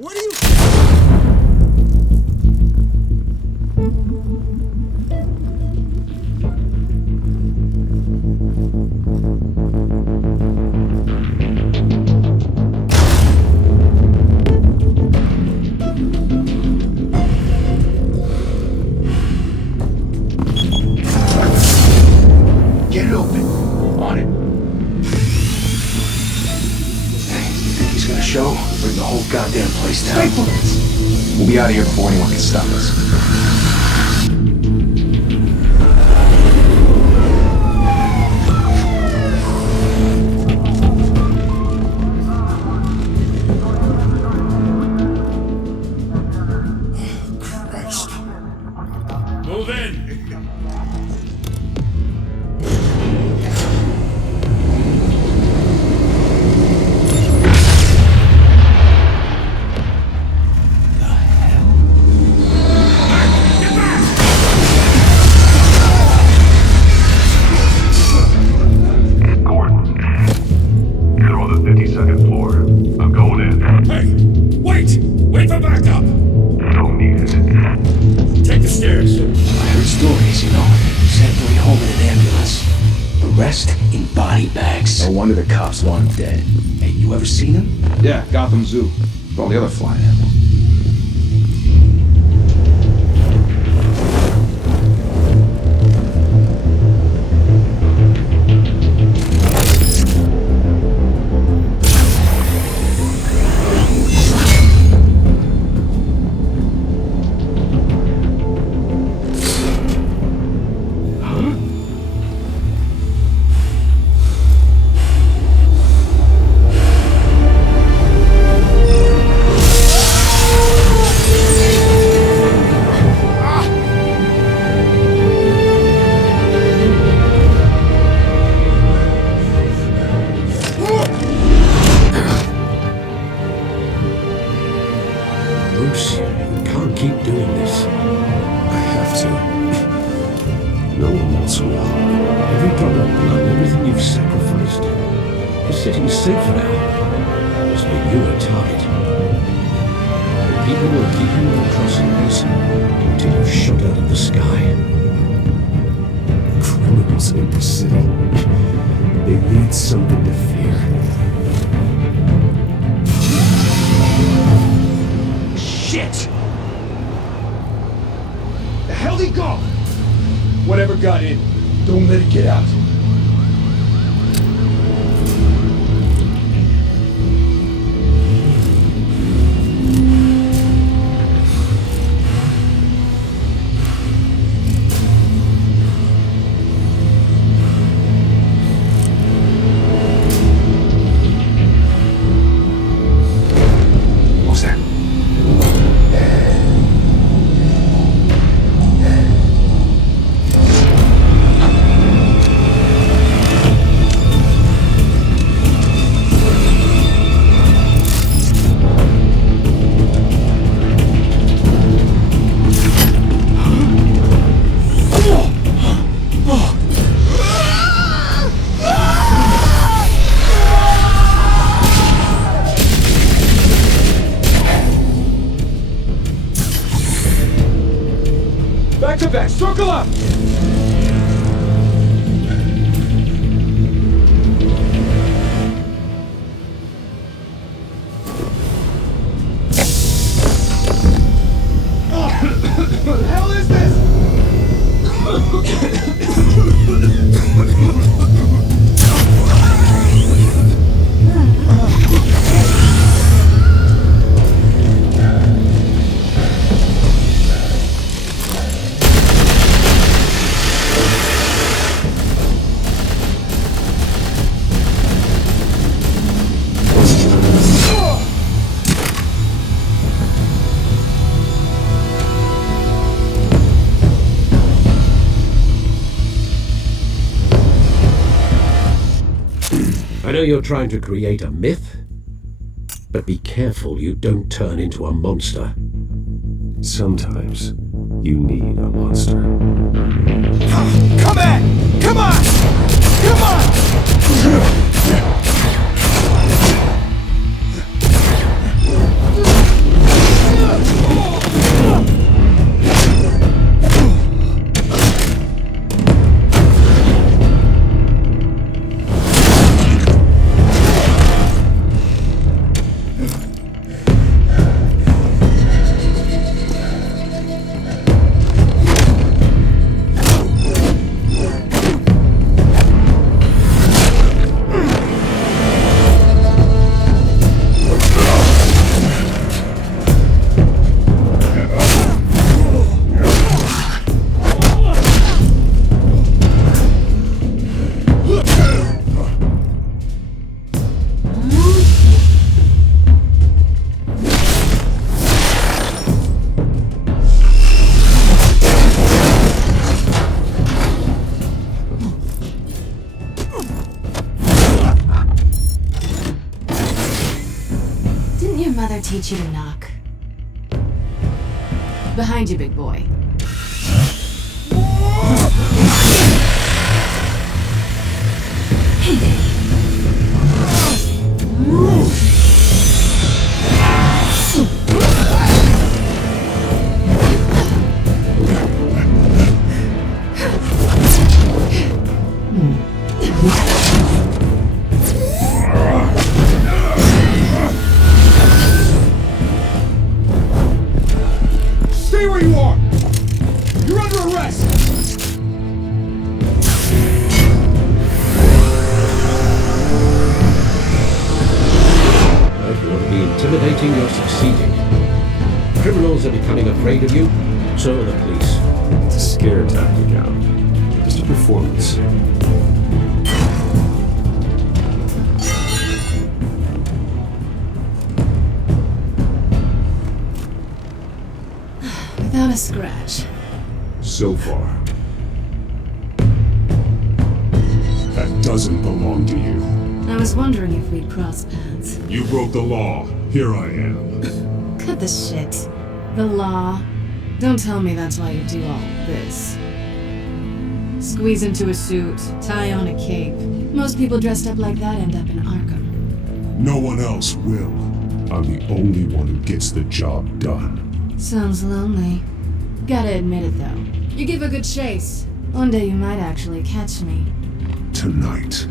What are you... Get it open. On it. Hey, you think he's gonna show? Bring the whole goddamn place down. Stay focused. We'll be out of here before anyone can stop us. Christ. Move in! Gordon, you're on the 52nd floor. I'm going in. Hey! Wait! Wait for backup! Don't need it. Take the stairs. I heard stories, you know. Sent Lee home in an ambulance. The rest in body bags. No wonder the cops want him dead. Hey, you ever seen him? Yeah, Gotham Zoo. With all the other flying animals. Bruce, you can't keep doing this. I have to. No one wants me. Every drop of blood, everything you've sacrificed. You're sitting safe now. Just made you a target. The people will keep you on crossings until you're shot out of the sky. Criminals in the city. They need something to fear. Shit! The hell'd he go? Whatever got in, don't let it get out. What's that? Back to back, circle up! What the hell is this? I know you're trying to create a myth, but be careful you don't turn into a monster. Sometimes you need a monster. Come at! Come on! Come on! teach you to knock. Behind you, big boy. Stay where you are! You're under arrest! If you want to be intimidating, you're succeeding. Criminals are becoming afraid of you, so are the police. It's a scare tactic, Al. Just a performance. Without a scratch. So far. That doesn't belong to you. I was wondering if we'd cross paths. You broke the law. Here I am. Cut the shit. The law. Don't tell me that's why you do all this. Squeeze into a suit, tie on a cape. Most people dressed up like that end up in Arkham. No one else will. I'm the only one who gets the job done. Sounds lonely. Gotta admit it though. You give a good chase. One day you might actually catch me. Tonight.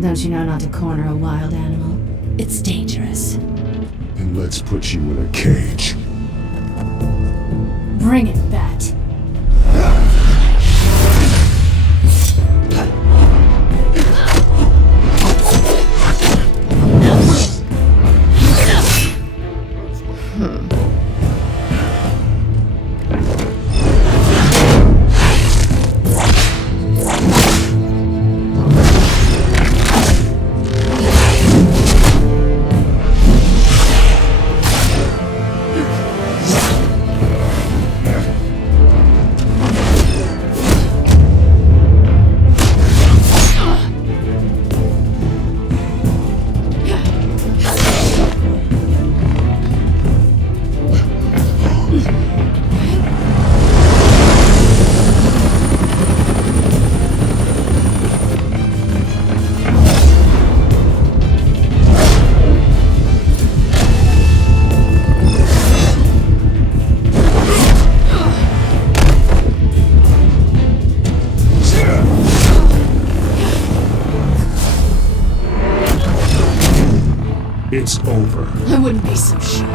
Don't you know not to corner a wild animal? It's dangerous. And let's put you in a cage. Bring it, Bat. It's over. I wouldn't be so sure.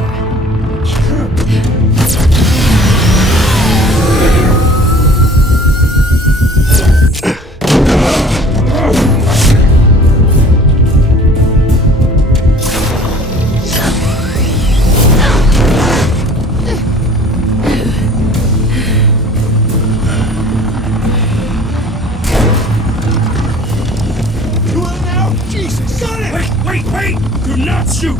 You will now? Jesus! Got it! Wait! Do not shoot!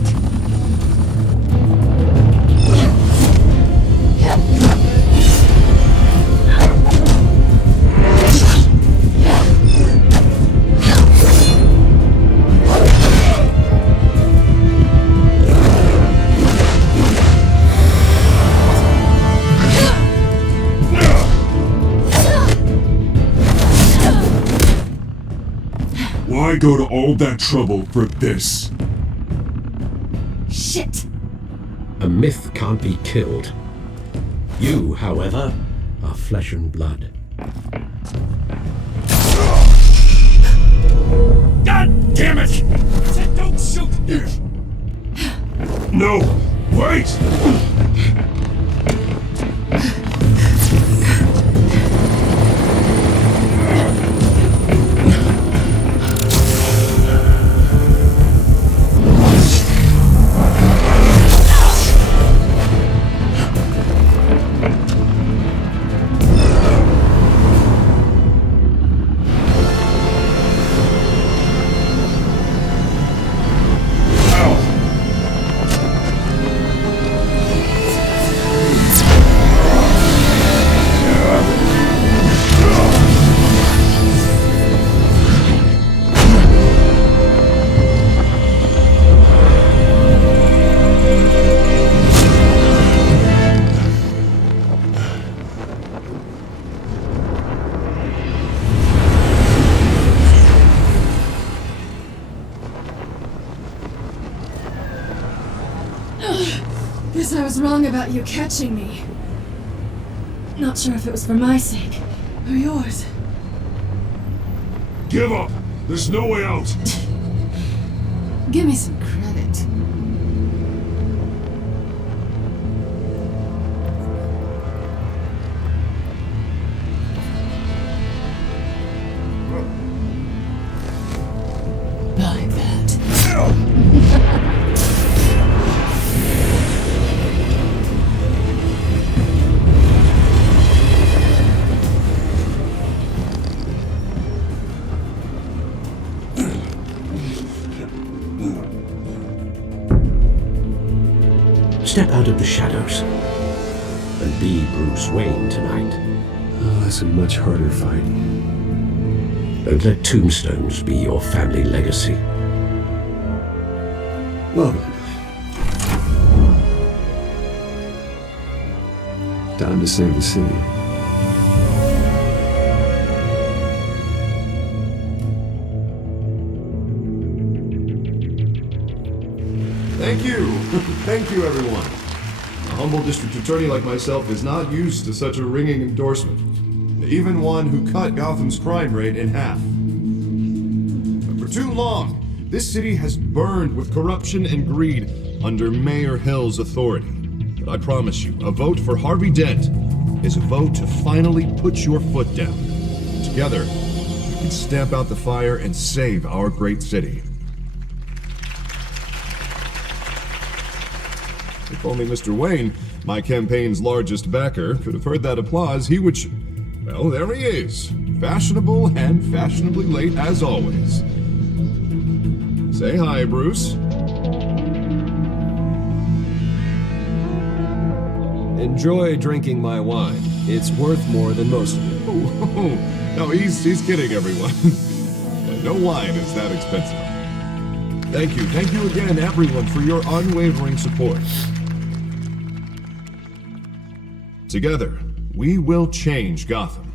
Why go to all that trouble for this? Shit! A myth can't be killed. You, however, are flesh and blood. God damn it! I said don't shoot! No! Wait! was wrong about you catching me. Not sure if it was for my sake or yours. Give up! There's no way out! Give me some credit. Buy that. Step out of the shadows and be Bruce Wayne tonight. Oh, that's a much harder fight. Don't let tombstones be your family legacy. Well then. Time to save the city. Thank you! Thank you, everyone. A humble district attorney like myself is not used to such a ringing endorsement. Even one who cut Gotham's crime rate in half. But for too long, this city has burned with corruption and greed under Mayor Hill's authority. But I promise you, a vote for Harvey Dent is a vote to finally put your foot down. Together, we can stamp out the fire and save our great city. If only Mr. Wayne, my campaign's largest backer, could have heard that applause, he would... Well, there he is. Fashionable and fashionably late as always. Say hi, Bruce. Enjoy drinking my wine. It's worth more than most of it. No, he's kidding, everyone. No wine is that expensive. Thank you again, everyone, for your unwavering support. Together, we will change Gotham.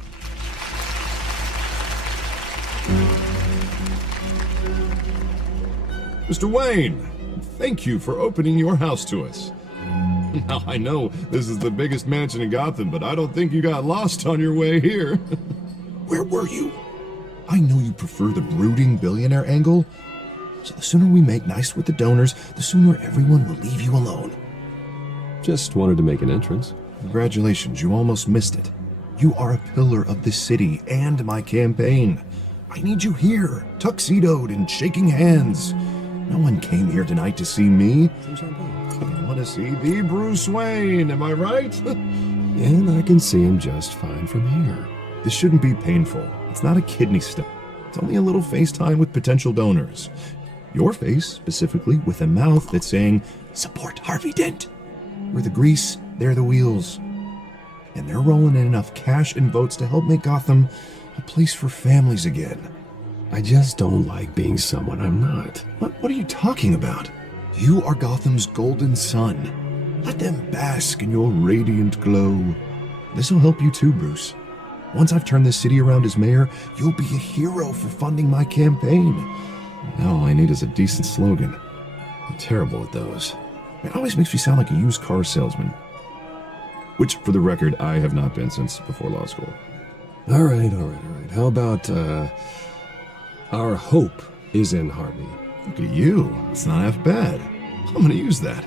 Mr. Wayne, thank you for opening your house to us. Now, I know this is the biggest mansion in Gotham, but I don't think you got lost on your way here. Where were you? I know you prefer the brooding billionaire angle, so the sooner we make nice with the donors, the sooner everyone will leave you alone. Just wanted to make an entrance. Congratulations, you almost missed it. You are a pillar of this city and my campaign. I need you here, tuxedoed and shaking hands. No one came here tonight to see me. I want to see the Bruce Wayne, am I right? And I can see him just fine from here. This shouldn't be painful. It's not a kidney stone. It's only a little FaceTime with potential donors. Your face, specifically, with a mouth that's saying, support Harvey Dent. We're the grease, they're the wheels. And they're rolling in enough cash and votes to help make Gotham a place for families again. I just don't like being someone I'm not. What are you talking about? You are Gotham's golden sun. Let them bask in your radiant glow. This'll help you too, Bruce. Once I've turned this city around as mayor, you'll be a hero for funding my campaign. Now all I need is a decent slogan. I'm terrible at those. It always makes me sound like a used car salesman. Which, for the record, I have not been since before law school. All right. How about, our hope is in Harvey? Look at you. It's not half bad. I'm gonna use that.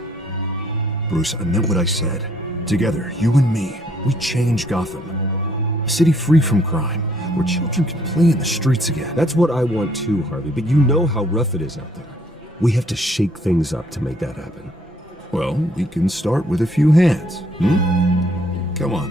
Bruce, I meant what I said. Together, you and me, we change Gotham. A city free from crime, where children can play in the streets again. That's what I want too, Harvey, but you know how rough it is out there. We have to shake things up to make that happen. Well, we can start with a few hands, Come on.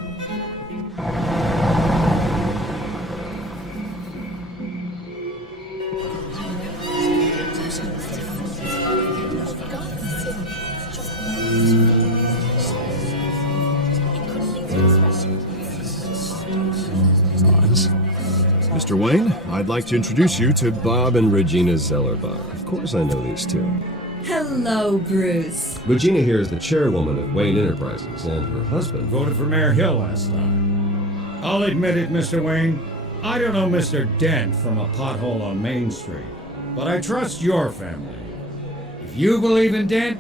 Mr. Wayne, I'd like to introduce you to Bob and Regina Zellerbach. Of course I know these two. Hello, Bruce. Regina here is the chairwoman of Wayne Enterprises, and her husband Voted for Mayor Hill last time. I'll admit it, Mr. Wayne. I don't know Mr. Dent from a pothole on Main Street, but I trust your family. If you believe in Dent,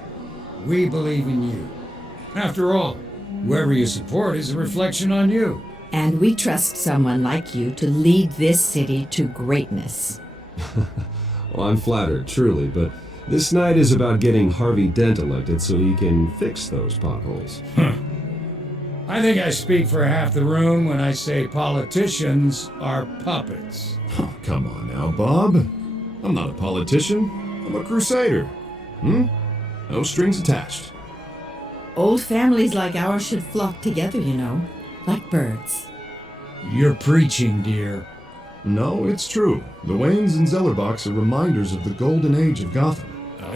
we believe in you. After all, whoever you support is a reflection on you. And we trust someone like you to lead this city to greatness. Well, I'm flattered, truly, but this night is about getting Harvey Dent elected so he can fix those potholes. I think I speak for half the room when I say politicians are puppets. Oh, come on now, Bob. I'm not a politician. I'm a crusader. No strings attached. Old families like ours should flock together, you know, like birds. You're preaching, dear. No, it's true. The Waynes and Zellerbachs are reminders of the golden age of Gotham.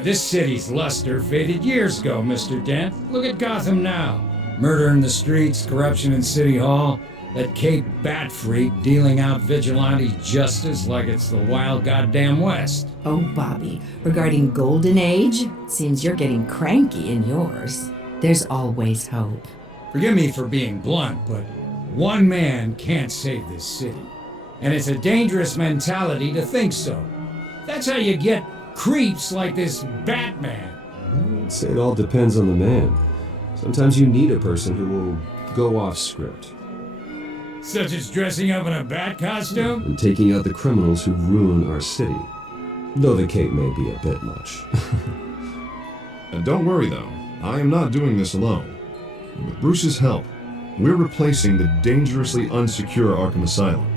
This city's luster faded years ago, Mr. Dent. Look at Gotham now. Murder in the streets, corruption in City Hall, that Cape Bat freak dealing out vigilante justice like it's the wild goddamn West. Oh, Bobby, regarding Golden Age, seems you're getting cranky in yours. There's always hope. Forgive me for being blunt, but one man can't save this city. And it's a dangerous mentality to think so. That's how you get creeps like this Batman. I'd say it all depends on the man. Sometimes you need a person who will go off script. Such as dressing up in a bat costume? And taking out the criminals who ruin our city. Though the cape may be a bit much. And don't worry though, I am not doing this alone. With Bruce's help, we're replacing the dangerously unsecure Arkham Asylum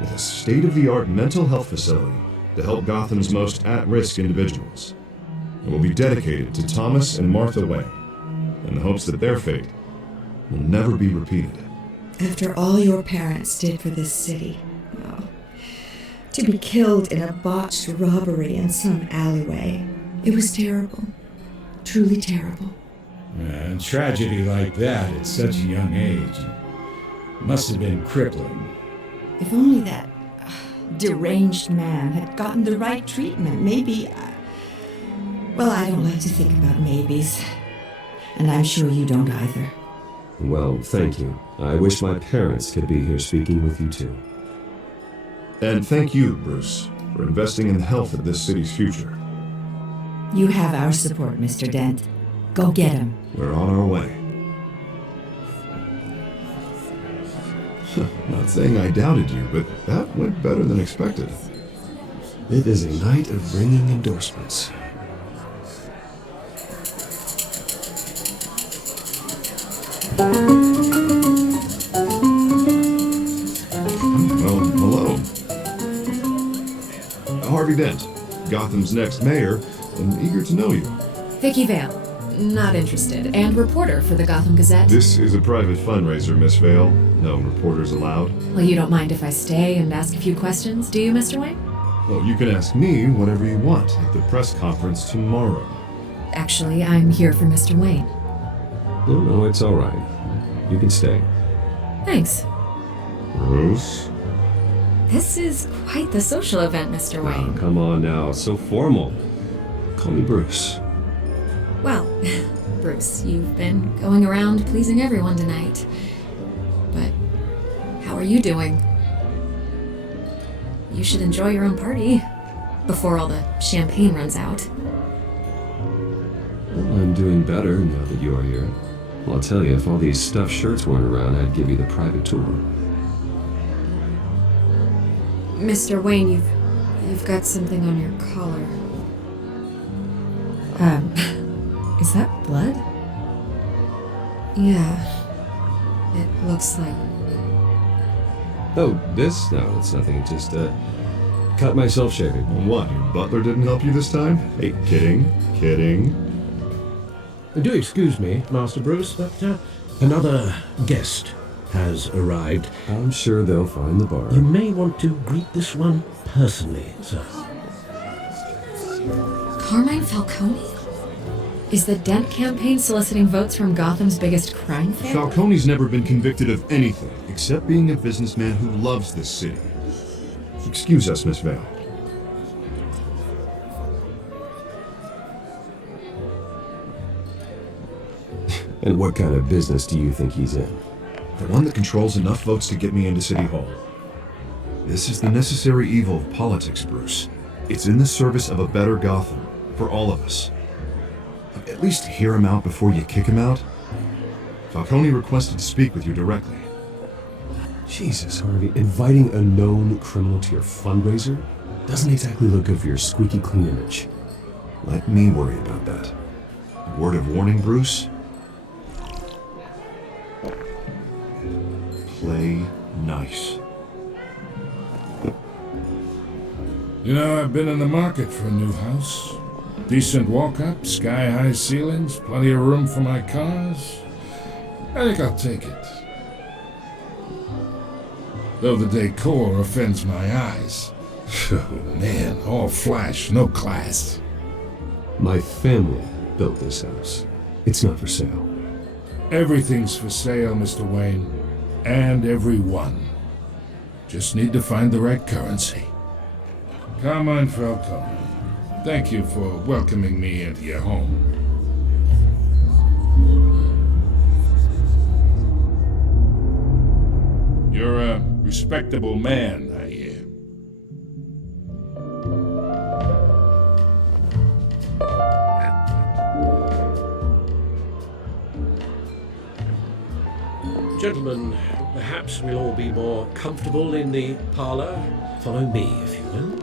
with a state-of-the-art mental health facility to help Gotham's most at-risk individuals. It will be dedicated to Thomas and Martha Wayne, in the hopes that their fate will never be repeated. After all your parents did for this city, to be killed in a botched robbery in some alleyway, it was terrible. Truly terrible. A tragedy like that at such a young age must have been crippling. If only that deranged man had gotten the right treatment, maybe... Well, I don't like to think about maybes. And I'm sure you don't either. Well, thank you. I wish my parents could be here speaking with you too. And thank you, Bruce, for investing in the health of this city's future. You have our support, Mr. Dent. Go get him. We're on our way. Not saying I doubted you, but that went better than expected. It is a night of ringing endorsements. Well, hello. Harvey Dent, Gotham's next mayor, and eager to know you. Vicky Vale. Not interested. And reporter for the Gotham Gazette. This is a private fundraiser, Miss Vale. No reporters allowed. Well, you don't mind if I stay and ask a few questions, do you, Mr. Wayne? Well, you can ask me whatever you want at the press conference tomorrow. Actually, I'm here for Mr. Wayne. No, it's all right. You can stay. Thanks. Bruce? This is quite the social event, Mr. Wayne. Oh, come on now, so formal. Call me Bruce. Well, Bruce, you've been going around pleasing everyone tonight. But how are you doing? You should enjoy your own party before all the champagne runs out. Well, I'm doing better now that you are here. Well, I'll tell you, if all these stuffed shirts weren't around, I'd give you the private tour. Mr. Wayne, you've got something on your collar. Is that blood? Yeah. It looks like... Oh, this? No, it's nothing. Just, cut myself shaving. What, your butler didn't help you this time? Hey, kidding. Do excuse me, Master Bruce, but another guest has arrived. I'm sure they'll find the bar. You may want to greet this one personally, sir. Carmine Falcone? Is the Dent campaign soliciting votes from Gotham's biggest crime family? Falcone's never been convicted of anything except being a businessman who loves this city. Excuse us, Miss Vale. And what kind of business do you think he's in? The one that controls enough votes to get me into City Hall. This is the necessary evil of politics, Bruce. It's in the service of a better Gotham, for all of us. At least hear him out before you kick him out. Falcone requested to speak with you directly. Jesus, Harvey, inviting a known criminal to your fundraiser doesn't exactly look good for your squeaky clean image. Let me worry about that. A word of warning, Bruce? Play nice. You know, I've been in the market for a new house. Decent walk-up, sky-high ceilings, plenty of room for my cars. I think I'll take it. Though the decor offends my eyes. Oh man, all flash, no class. My family built this house. It's not for sale. Everything's for sale, Mr. Wayne. And everyone. Just need to find the right currency. Come on, Falcone. Thank you for welcoming me into your home. You're a respectable man, I hear. Gentlemen, perhaps we'll all be more comfortable in the parlor. Follow me, if you will.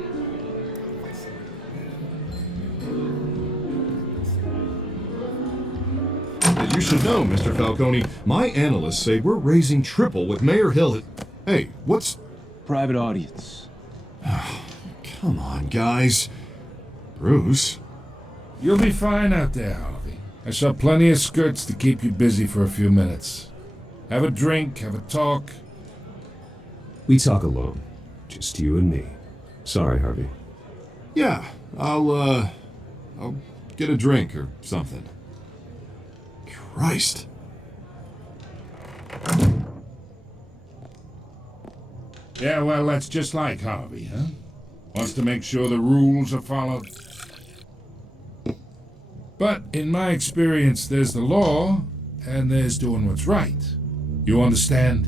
You should know, Mr. Falcone, my analysts say we're raising triple with Mayor Hill. Hey, what's... Private audience. Come on, guys. Bruce? You'll be fine out there, Harvey. I saw plenty of skirts to keep you busy for a few minutes. Have a drink, have a talk. We talk alone. Just you and me. Sorry, Harvey. Yeah, I'll get a drink or something. Christ. Yeah, well, that's just like Harvey, huh? Wants to make sure the rules are followed. But in my experience, there's the law, and there's doing what's right. You understand?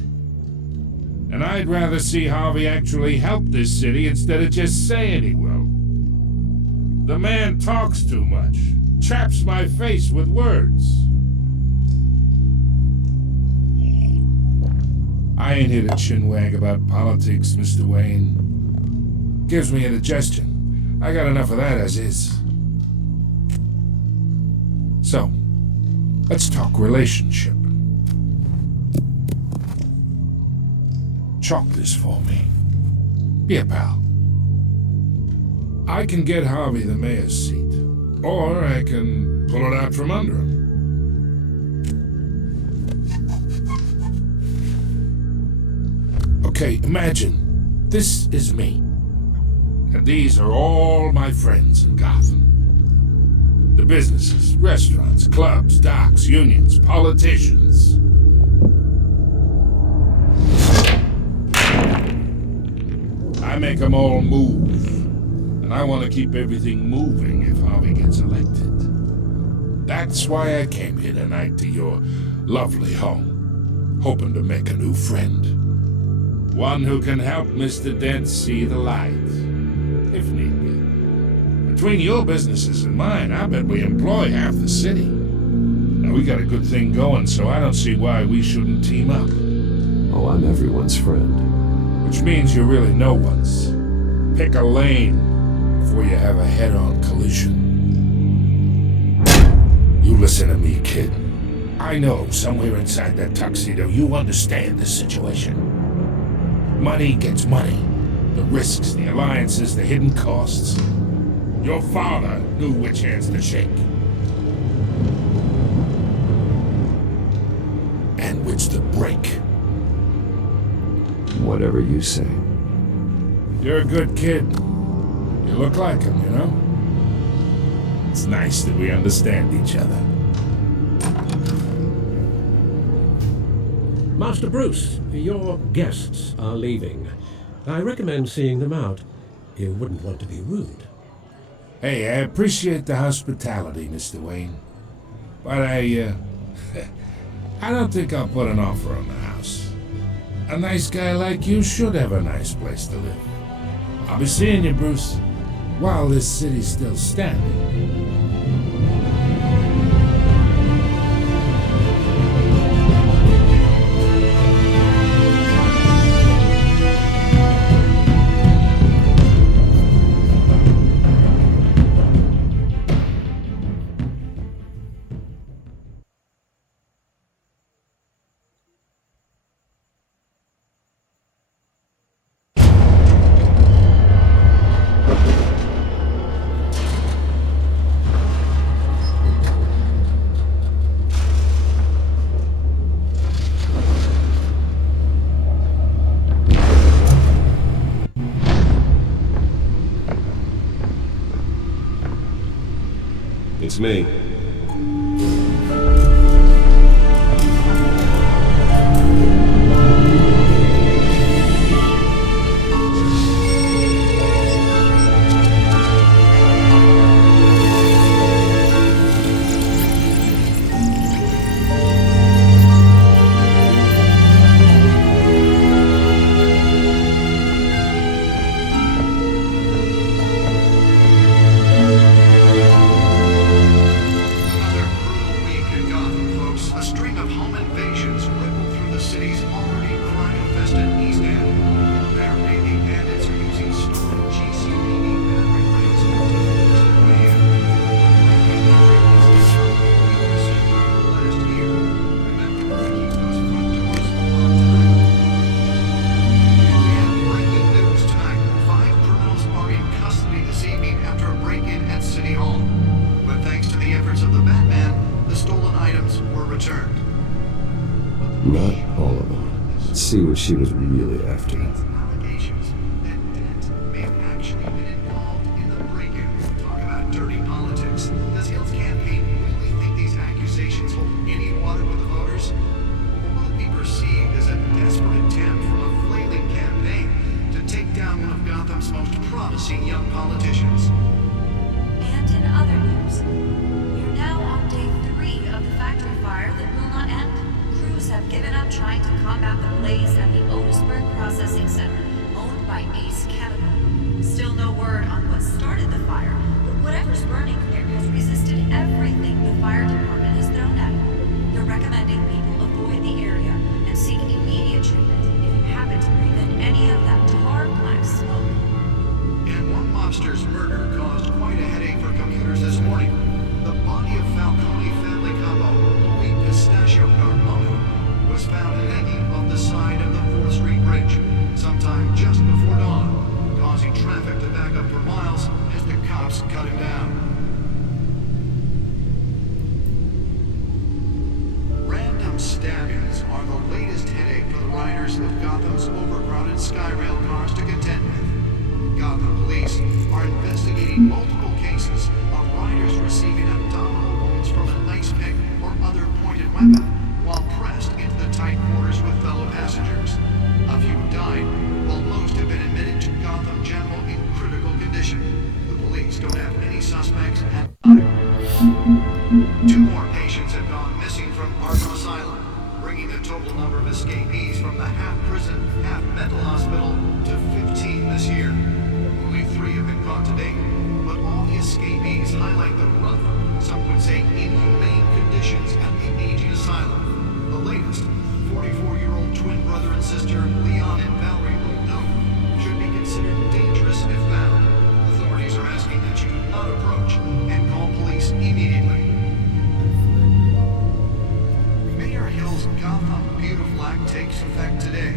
And I'd rather see Harvey actually help this city instead of just saying he will. The man talks too much, chaps my face with words. I ain't here to chinwag about politics, Mr. Wayne. Gives me indigestion. I got enough of that as is. So, let's talk relationship. Chalk this for me. Be a pal. I can get Harvey the mayor's seat, or I can pull it out from under him. Okay, imagine this is me, and these are all my friends in Gotham. The businesses, restaurants, clubs, docks, unions, politicians. I make them all move, and I want to keep everything moving if Harvey gets elected. That's why I came here tonight to your lovely home, hoping to make a new friend. One who can help Mr. Dent see the light, if need be. Between your businesses and mine, I bet we employ half the city. Now, we got a good thing going, so I don't see why we shouldn't team up. Oh, I'm everyone's friend. Which means you're really no one's. Pick a lane before you have a head-on collision. You listen to me, kid. I know somewhere inside that tuxedo you understand this situation. Money gets money. The risks, the alliances, the hidden costs. Your father knew which hands to shake. And which to break. Whatever you say. You're a good kid. You look like him, you know? It's nice that we understand each other. Master Bruce, your guests are leaving. I recommend seeing them out. You wouldn't want to be rude. Hey, I appreciate the hospitality, Mr. Wayne. But I don't think I'll put an offer on the house. A nice guy like you should have a nice place to live. I'll be seeing you, Bruce, while this city's still standing. It's me. Not all of them. Let's see what she was really after. Young politicians. And in other news, we're now on day 3 of the factory fire that will not end. Crews have given up trying to combat the blaze at the Otisburg Processing Center, owned by Ace Chemical. Still no word on what started the fire, but whatever's burning there has resisted everything the fire department has thrown at it. They're recommending people avoid the area and seek immediate treatment if you happen to breathe in any of that tar black smoke. And one mobster's murder caused quite a headache for commuters this morning. The body of Falcone family capo Louis Pistachio Carmona was found hanging off the side of the 4th Street Bridge sometime just before dawn, causing traffic to back up for miles as the cops cut him down. Random stabbings are the latest headache for the riders of Gotham's overcrowded Skyrail cars to contend with. Gotham police are investigating multiple cases of riders receiving abdominal wounds from an ice pick or other pointed weapon while pressed into the tight quarters with fellow passengers. A few died, while most have been admitted to Gotham General in critical condition. The police don't have any suspects at either. 2 more patients have gone missing from Arkham Asylum, bringing the total number of escapees from the half-prison, half-mental hospital to 15 this year. Only 3 have been caught to date, but all the escapees highlight the rough, some would say inhumane conditions at the aging asylum. The latest, 44-year-old twin brother and sister Leon and Valerie Wilno, should be considered dangerous if found. Authorities are asking that you do not approach and call police immediately. Mayor Hill's Gotham Beautiful Act takes effect today,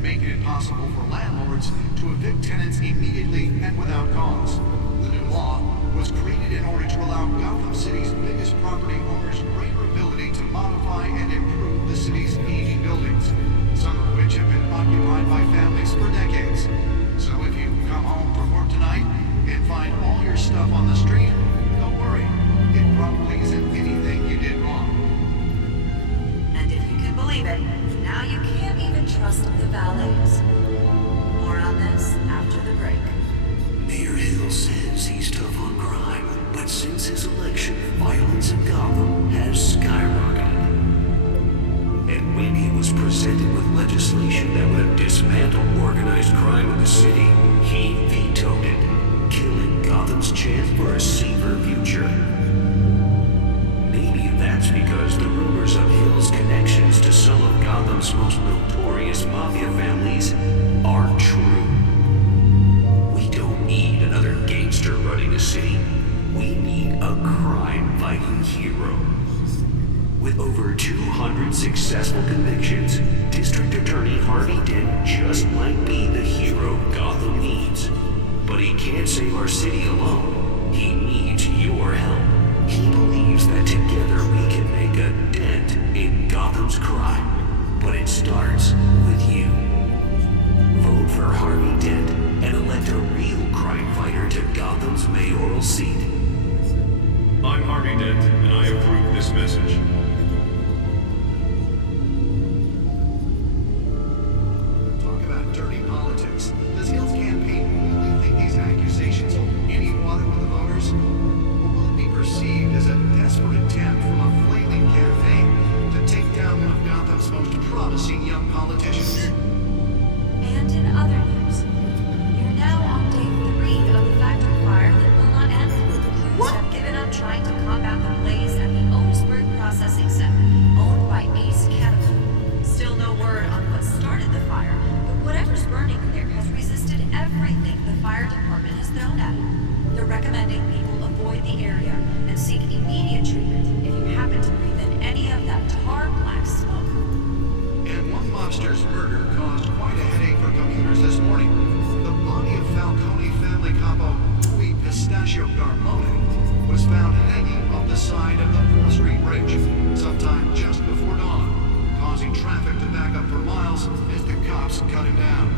making it possible for landlords to evict tenants immediately and without cause. The new law was created in order to allow Gotham City's biggest property owners greater ability to modify and improve the city's aging buildings, some of which have been occupied by families for decades. So if you come home from work tonight and find all your stuff on the street, don't worry. It probably isn't anything you did wrong. And if you can believe it, now you can't even trust the valets. More on this after the break. Mayor Hill says he's tough on crime, but since his election, violence in Gotham has skyrocketed. And when he was presented with legislation that would dismantle organized crime in the city, he vetoed it, killing Gotham's chance for a safer future. Maybe that's because the rumors of Hill's connections to some of Gotham's most notorious mafia families are true. We don't need another gangster running the city. We need a crime-fighting hero. With over 200 successful convictions, District Attorney Harvey Dent just might be the hero Gotham needs. But he can't save our city alone. He needs your help. He believes that together we can make a dent in Gotham's crime. But it starts with you. Vote for Harvey Dent and elect a real crime fighter to Gotham's mayoral seat. I'm Harvey Dent, and I approve this message. Talk about dirty politics. Does Hill's campaign really think these accusations hold any water with the voters? Or will it be perceived as a desperate attempt from a flailing campaign to take down one of Gotham's most promising young politicians? And in other news, you're now on day 3 of the factory fire that will not end. Crews have given up trying to combat the blaze at the Otisburg Processing Center, owned by Ace Chemical. Still no word on what started the fire, but whatever's burning there has resisted everything the fire department has thrown at it. They're recommending people avoid the area and seek immediate treatment if you happen to breathe in any of that tar black smoke. And one mobster's murder caused quite a headache for commuters this morning. The body of Falcone family capo Louis Pistachio Garmone was found hanging off the side of the 4th Street Bridge sometime just before dawn, causing traffic to back up for miles as the cops cut him down.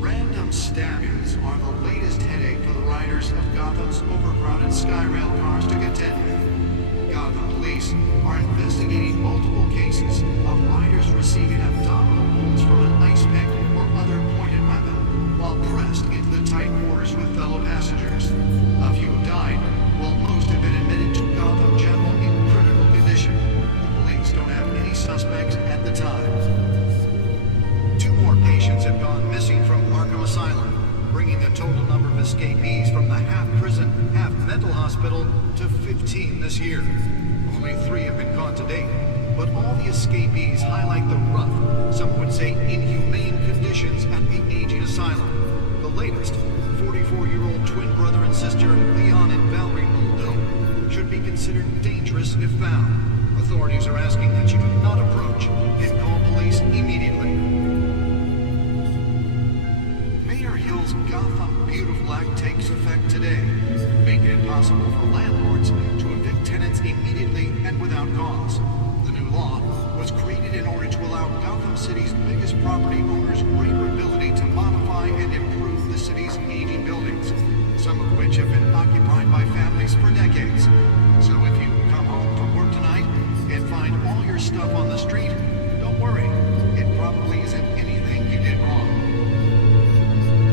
Random stabbings are the latest headache for the riders of Gotham's overcrowded Skyrail cars to contend with. Gotham police are investigating multiple cases of riders receiving abdominal wounds from an ice pick or other pointed weapon while pressed into the tight quarters with fellow passengers. A few have died, while most have been admitted to Gotham General in critical condition. The police don't have any suspects at the time. 2 more patients have gone missing from Arkham Asylum, bringing the total number of escapees from the half-prison, half-mental hospital to 15 this year. Only 3 have been caught to date, but all the escapees highlight the rough, some would say inhumane conditions at the aging asylum. The latest, 44-year-old twin brother and sister Leon and Valerie Muldoon, should be considered dangerous if found. Authorities are asking that you do not approach and call police immediately. Mayor Hill's Gotham Beautiful Act takes effect today, making it possible for landlords to evict tenants immediately and without cause. The new law was created in order to allow Gotham City's biggest property owners greater ability to modify and improve the city's aging buildings, some of which have been occupied by families for decades. So if you come home from work tonight and find all your stuff on the street, don't worry. It probably isn't anything you did wrong.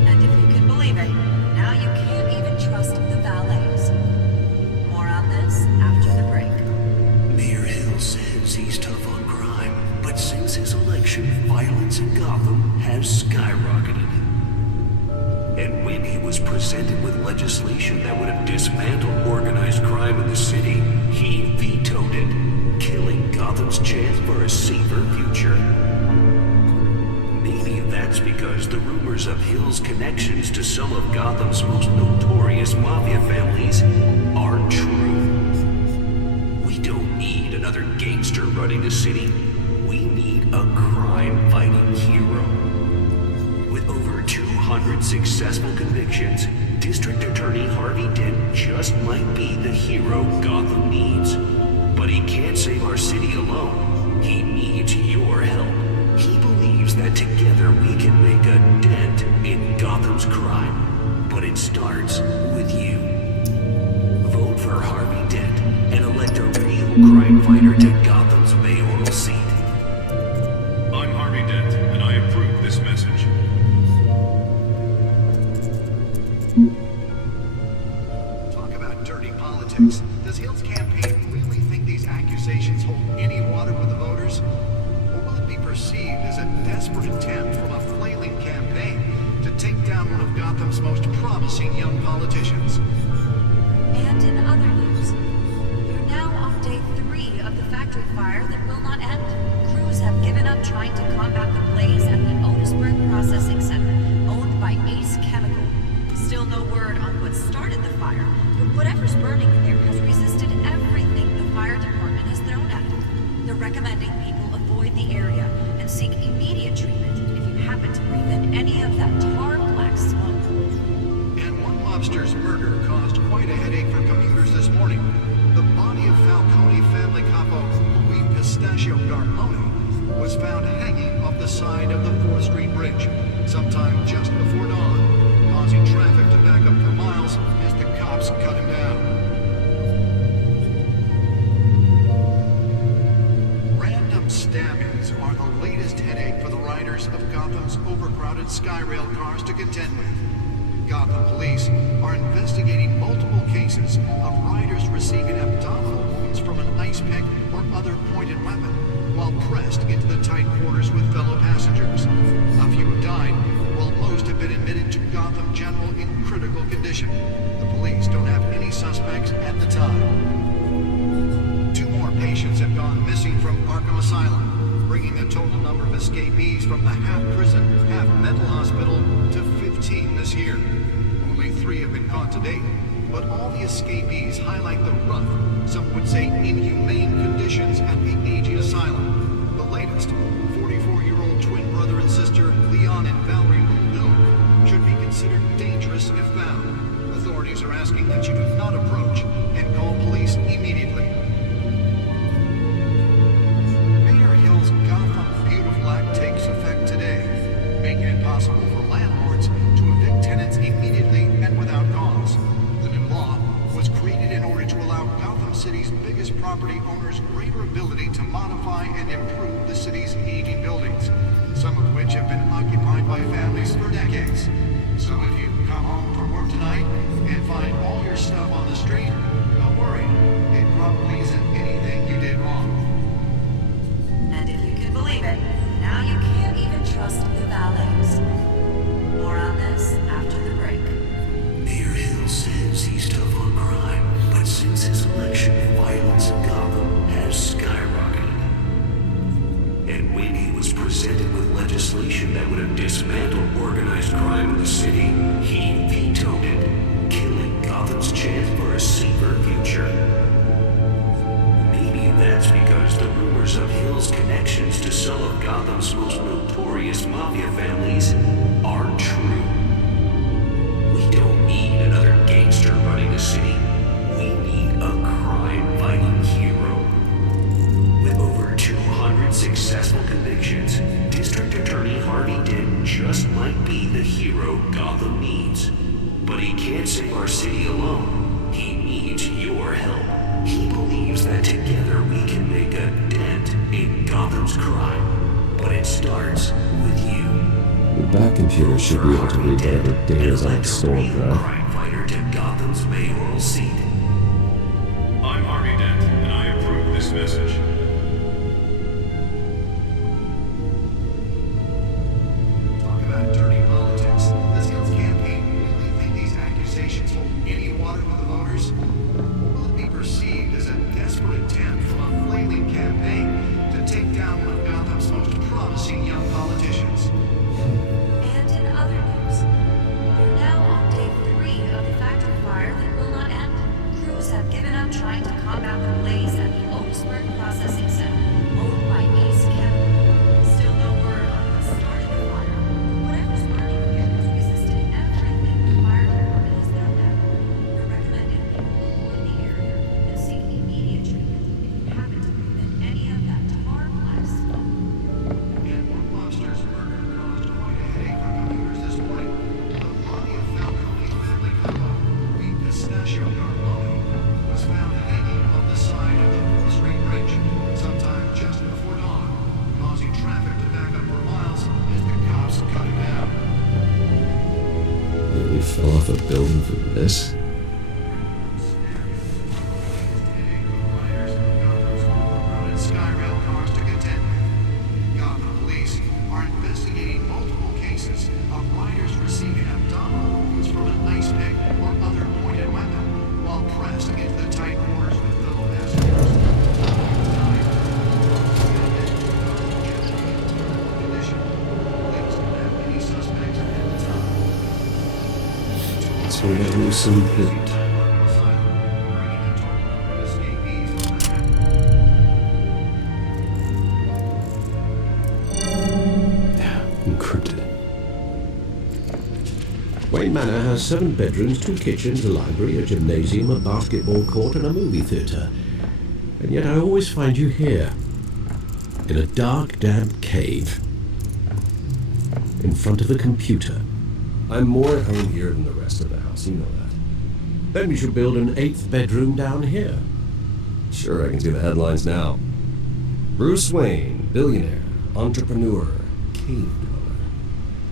And if you can believe it, now you can't even trust the valets. More on this after the break. Mayor Hill says he's tough on crime, but since his election, violence in Gotham has skyrocketed. And when he was presented with legislation that would have dismantled organized crime in the city, he vetoed it, killing Gotham's chance for a safer future. Maybe that's because the rumors of Hill's connections to some of Gotham's most notorious mafia families are true. We don't need another gangster running the city. We need a crime-fighting hero. With over 200 successful convictions, District Attorney Harvey Dent just might be the hero Gotham needs. But he can't save our city alone. He needs your help. He believes that together we can make a dent in Gotham's crime. But it starts with you. Vote for Harvey Dent and elect a real crime fighter to Gotham's mayoral seat. I'm Harvey Dent, and I approve this message. Talk about dirty politics. Does Hill's campaign really think these accusations hold any water with the voters? Or will it be perceived as a desperate attempt from a flailing campaign to take down one of Gotham's most promising young politicians? And in other news, you're now on day 3 of the factory fire that will not end. Crews have given up trying to combat the blaze at the Otisburg Processing Center, owned by Ace Chemical. Still no word on what started the fire, but whatever's burning there has resisted everything the fire department has thrown at it. They're recommending people avoid the area and seek immediate treatment if you happen to breathe in any of that tar black smoke. And one mobster's murder caused quite a headache for commuters this morning. The body of Falcone family capo Louis Pistachio Garmone was found hanging off the side of the 4th Street Bridge sometime just before dawn, causing traffic to back up for miles cut him down. Random stabbings are the latest headache for the riders of Gotham's overcrowded Skyrail cars to contend with. Gotham police are investigating multiple cases of riders receiving abdominal wounds from an ice pick or other pointed weapon while pressed into the tight quarters with fellow passengers. A few have died, while most have been admitted to Gotham General in critical condition. The police don't have any suspects at the time. 2 more patients have gone missing from Arkham Asylum, bringing the total number of escapees from the half-prison, half-mental hospital to 15 this year. Only 3 have been caught to date, but all the escapees highlight the rough, some would say inhumane conditions at the aging asylum. The latest, 44-year-old twin brother and sister Leon and Valerie Muldoon, should be considered dangerous if found. Authorities are asking that you do not approach and call police immediately. Mayor Hill's Gotham Beautiful Act takes effect today, making it possible for landlords to evict tenants immediately and without cause. The new law was created in order to allow Gotham City's biggest property owners greater ability to modify and improve the city's aging buildings, some of which have been occupied by families for decades. So if you come home from work tonight and find all your stuff on the street, don't worry. It probably isn't anything you did wrong. And if you can believe it, now you can't even trust the valets. More on this after the break. Mayor Hill says he's tough on crime, but since his election, violence in Gotham has skyrocketed. And when he was presented with legislation that would have dismantled organized crime in the city, he vetoed it, killing Gotham's chance for a safer future. Maybe that's because the rumors of Hill's connections to some of Gotham's most notorious mafia families aren't true. We don't need another gangster running the city. We need a crime-fighting hero. With over 200 successful convictions, District Attorney Harvey Dent just might be the hero Gotham needs. But he can't save our city alone. He needs your help. He believes that together we can make a dent in Gotham's crime. But it starts with you. The back computer should be able to read whatever data is on the storm drive. Crime fighter to Gotham's mayoral seat. I'm Harvey Dent, and I approve this message. Talk about dirty politics. Does Hill's campaign really think these accusations hold any water with the voters? Or will it be perceived as a desperate attempt from a flailing campaign to take down one of Gotham's most promising young politicians? And in other news, we're now on day 3 of the factory fire that will not end. Crews have given up trying to combat the blaze at the Otisburg Processing Center, owned by Ace Chemical. Still no word on what started the fire. Whatever's burning here has resisted everything the fire department has thrown at it. We're recommending people avoid the area and seek immediate treatment if you happen to breathe in any of that tar blast. And one lobster's murder caused quite a headache for commuters this morning. The body of Falcone's family couple, the Pistachio Carbone, was found hanging off the side of the 4th Street Bridge sometime just before dawn, causing traffic to back up for miles as the cops cut him down. Nearly fell off a building for this. Skyrail cars to contend with. Gotham police are investigating multiple cases of riders receiving abdominal wounds from an ice pick or other pointed weapon while pressed into the tight quarters with fellow passengers. Condition. Police don't have any suspects at the time. So we gotta lose some hit. Encrypted. Wayne Manor has 7 bedrooms, 2 kitchens, a library, a gymnasium, a basketball court, and a movie theatre. And yet I always find you here, in a dark, damp cave, in front of a computer. I'm more at home here than the rest of the house, you know that. Then we should build an 8th bedroom down here. Sure, I can see the headlines now. Bruce Wayne, billionaire, entrepreneur, cave dweller.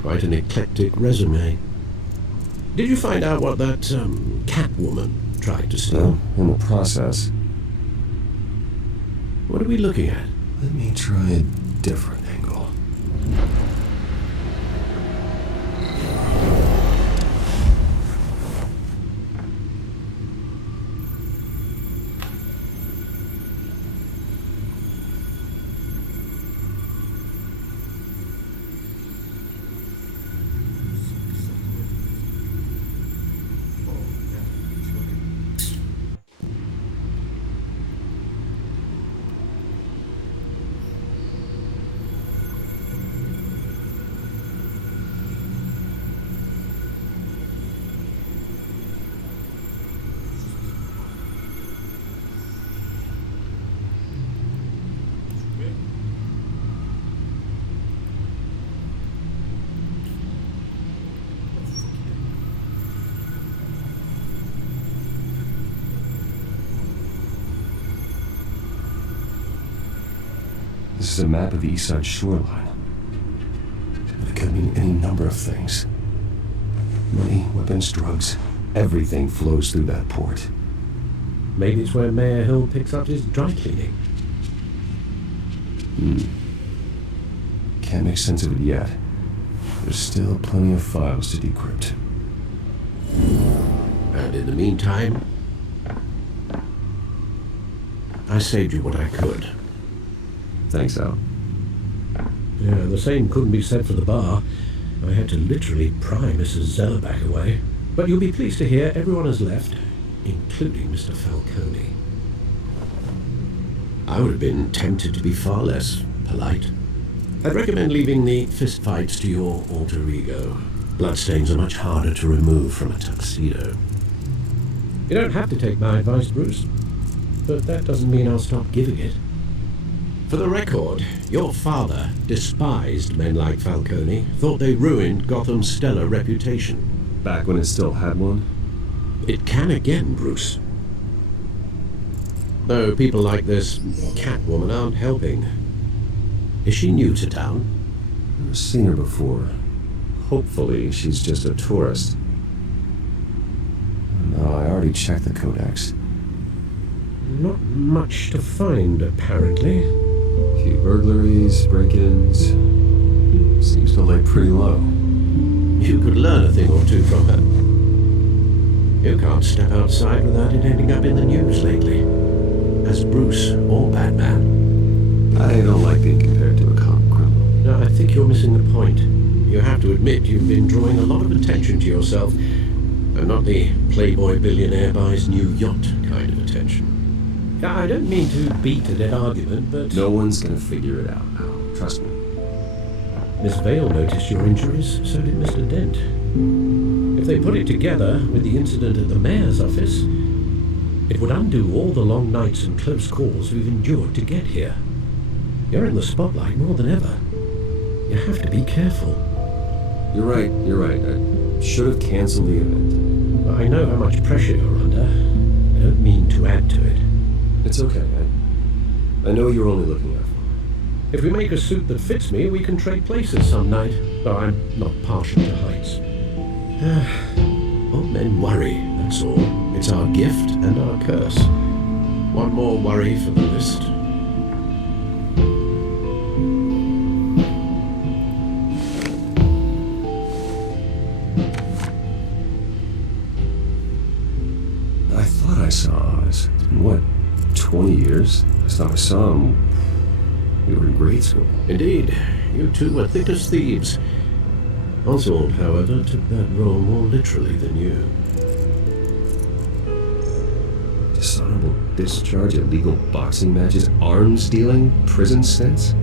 Quite an eclectic resume. Did you find out what that, Catwoman tried to steal? In the process. What are we looking at? Let me try a different angle. This is a map of the east side shoreline. It could mean any number of things. Money, weapons, drugs, everything flows through that port. Maybe it's where Mayor Hill picks up his dry cleaning. Can't make sense of it yet. There's still plenty of files to decrypt. And in the meantime, I saved you what I could. Thanks, Al. Yeah, the same couldn't be said for the bar. I had to literally pry Mrs. Zellerback away. But you'll be pleased to hear everyone has left, including Mr. Falcone. I would have been tempted to be far less polite. I'd recommend leaving the fistfights to your alter ego. Bloodstains are much harder to remove from a tuxedo. You don't have to take my advice, Bruce, but that doesn't mean I'll stop giving it. For the record, your father despised men like Falcone, thought they ruined Gotham's stellar reputation. Back when it still had one? It can again, Bruce. Though people like this Catwoman aren't helping. Is she new to town? I've seen her before. Hopefully she's just a tourist. No, I already checked the codex. Not much to find, apparently. A few burglaries, break-ins. Seems to lay pretty low. You could learn a thing or two from her. You can't step outside without it ending up in the news lately. As Bruce or Batman. I don't like being compared to a common criminal. No, I think you're missing the point. You have to admit you've been drawing a lot of attention to yourself, and not the playboy billionaire buys new yacht kind of attention. I don't mean to beat a dead argument, but... No one's gonna figure it out now. Trust me. Miss Vale noticed your injuries, so did Mr. Dent. If they put it together with the incident at the mayor's office, it would undo all the long nights and close calls we've endured to get here. You're in the spotlight more than ever. You have to be careful. You're right. I should have canceled the event. I know how much pressure you're under. I don't mean to add to it. It's okay. I know you're only looking out for me. If we make a suit that fits me, we can trade places some night, though I'm not partial to heights. Old men worry, that's all. It's our gift and our curse. One more worry for the list. I thought I saw Oz. What? 20 years? Last time I saw him, we were in grade school. Indeed, you two were thick as thieves. Oswald, however, took that role more literally than you. Dishonorable discharge, illegal boxing matches, arms dealing, prison stints?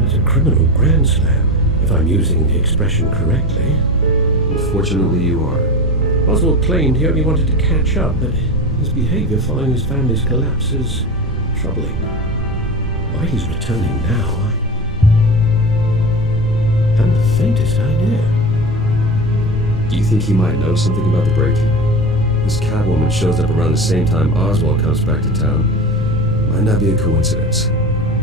That's a criminal grand slam, if I'm using the expression correctly. Unfortunately, you are. Oswald claimed he only wanted to catch up, but his behavior following his family's collapse is troubling. Why he's returning now, I haven't the faintest idea. Do you think he might know something about the break-in? This Catwoman shows up around the same time Oswald comes back to town. Might not be a coincidence.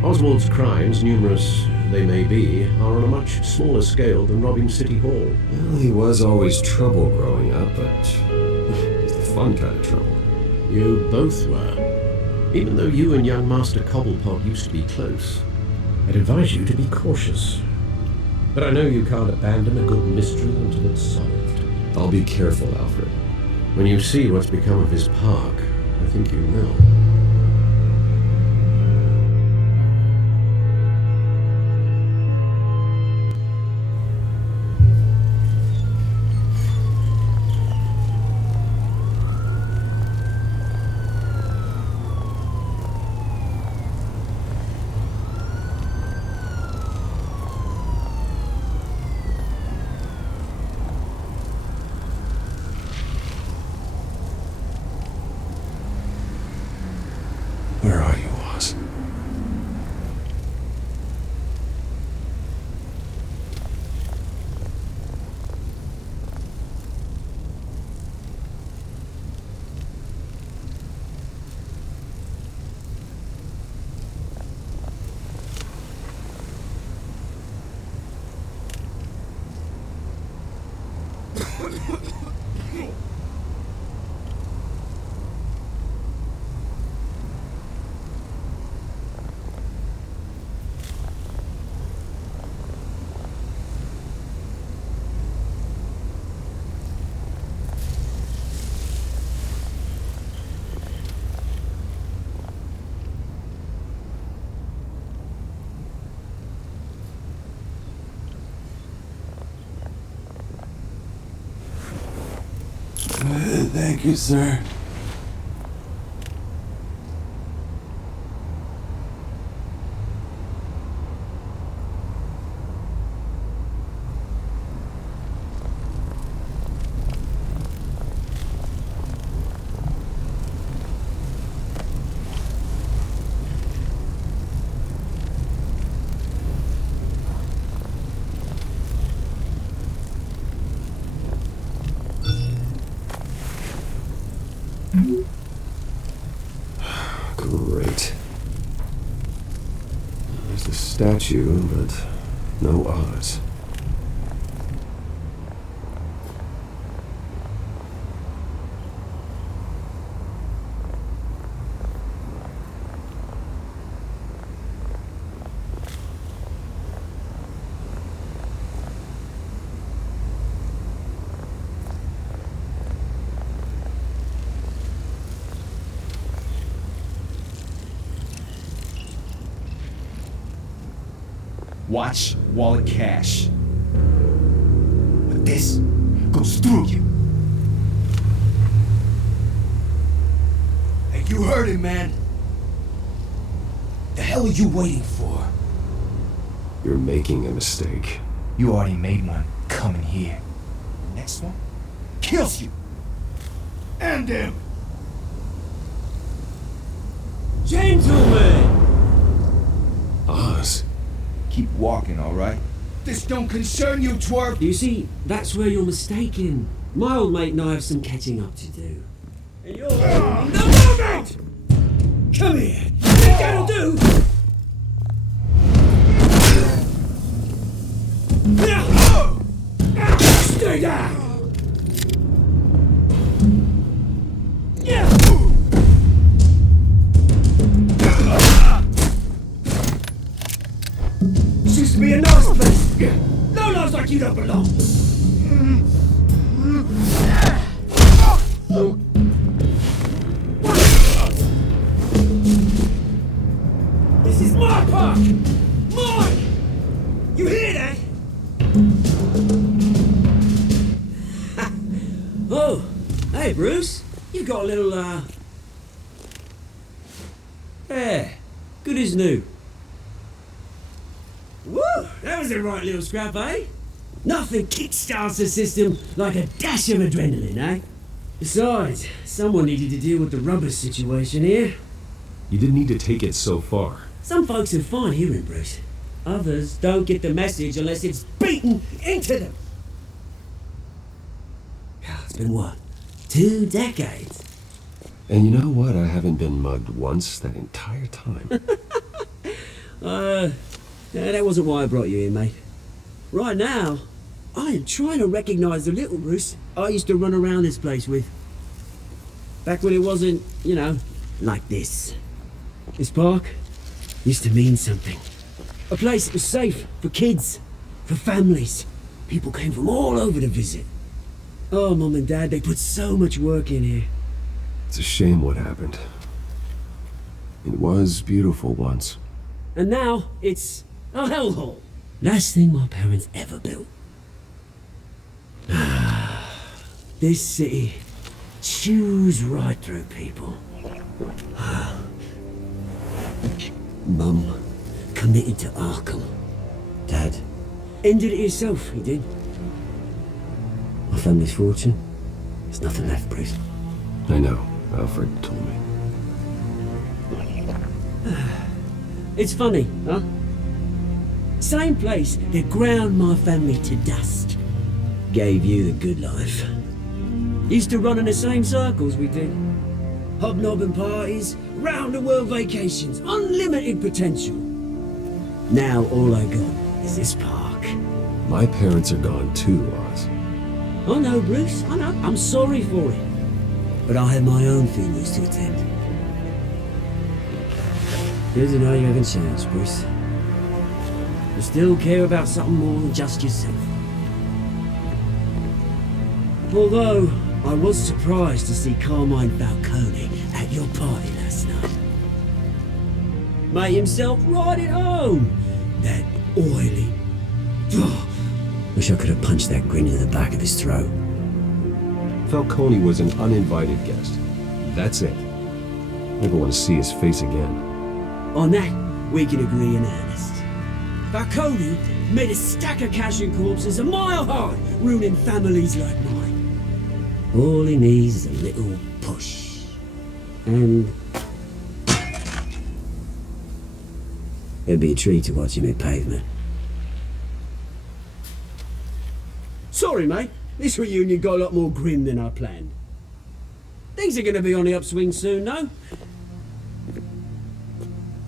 Oswald's crimes, numerous they may be, are on a much smaller scale than robbing City Hall. Well, he was always trouble growing up, but it's the fun kind of trouble. You both were. Even though you and young Master Cobblepot used to be close. I'd advise you to be cautious. But I know you can't abandon a good mystery until it's solved. I'll be careful, Alfred. When you see what's become of his park, I think you will. Where are you, Oz? Thank you, sir. Great. There's the statue, but no Oz. Watch wallet cash. But this goes through you. Hey, you heard it, man. The hell are you waiting for? You're making a mistake. You already made one coming here. Next one kills you. And him. Gentlemen! Oz. Keep walking, all right? This don't concern you, twerp! You see, that's where you're mistaken. My old mate and I have some catching up to do. And you're... The moment! Come here! Think that'll do? Stay down! This used to be a nice place. No lives like you don't belong. This is my park! Mine! You hear that? Oh, hey Bruce. You've got a little, Yeah, good as new. Woo! That was a right little scrap, eh? Nothing kickstarts the system like a dash of adrenaline, eh? Besides, someone needed to deal with the rubber situation here. You didn't need to take it so far. Some folks are fine hearing, Bruce. Others don't get the message unless it's beaten into them. It's been what? 2 decades. And you know what? I haven't been mugged once that entire time. Yeah, that wasn't why I brought you here, mate. Right now, I am trying to recognize the little Bruce I used to run around this place with. Back when it wasn't, you know, like this. This park used to mean something. A place that was safe for kids, for families. People came from all over to visit. Oh, Mum and Dad, they put so much work in here. It's a shame what happened. It was beautiful once. And now, it's a hellhole. Last thing my parents ever built. This city chews right through people. Mum committed to Arkham. Dad ended it himself, he did. My family's fortune, there's nothing left, Bruce. I know. Alfred told me. It's funny, huh? Same place that ground my family to dust. Gave you the good life. Used to run in the same circles we did. Hobnobbing parties, round-the-world vacations, unlimited potential. Now all I got is this park. My parents are gone too, Oz. I know, Bruce, I know. I'm sorry for it. But I have my own funerals to attend. Good to know you haven't changed, Bruce. You still care about something more than just yourself. Although, I was surprised to see Carmine Falcone at your party last night. Made himself right at home. That oily... Wish I could have punched that grin in the back of his throat. Falcone was an uninvited guest. That's it. Never want to see his face again. On that, we can agree in earnest. Falcone made a stack of cash and corpses a mile high, ruining families like mine. All he needs is a little push. And... it'd be a treat to watch him hit pavement. Sorry, mate. This reunion got a lot more grim than I planned. Things are going to be on the upswing soon, no?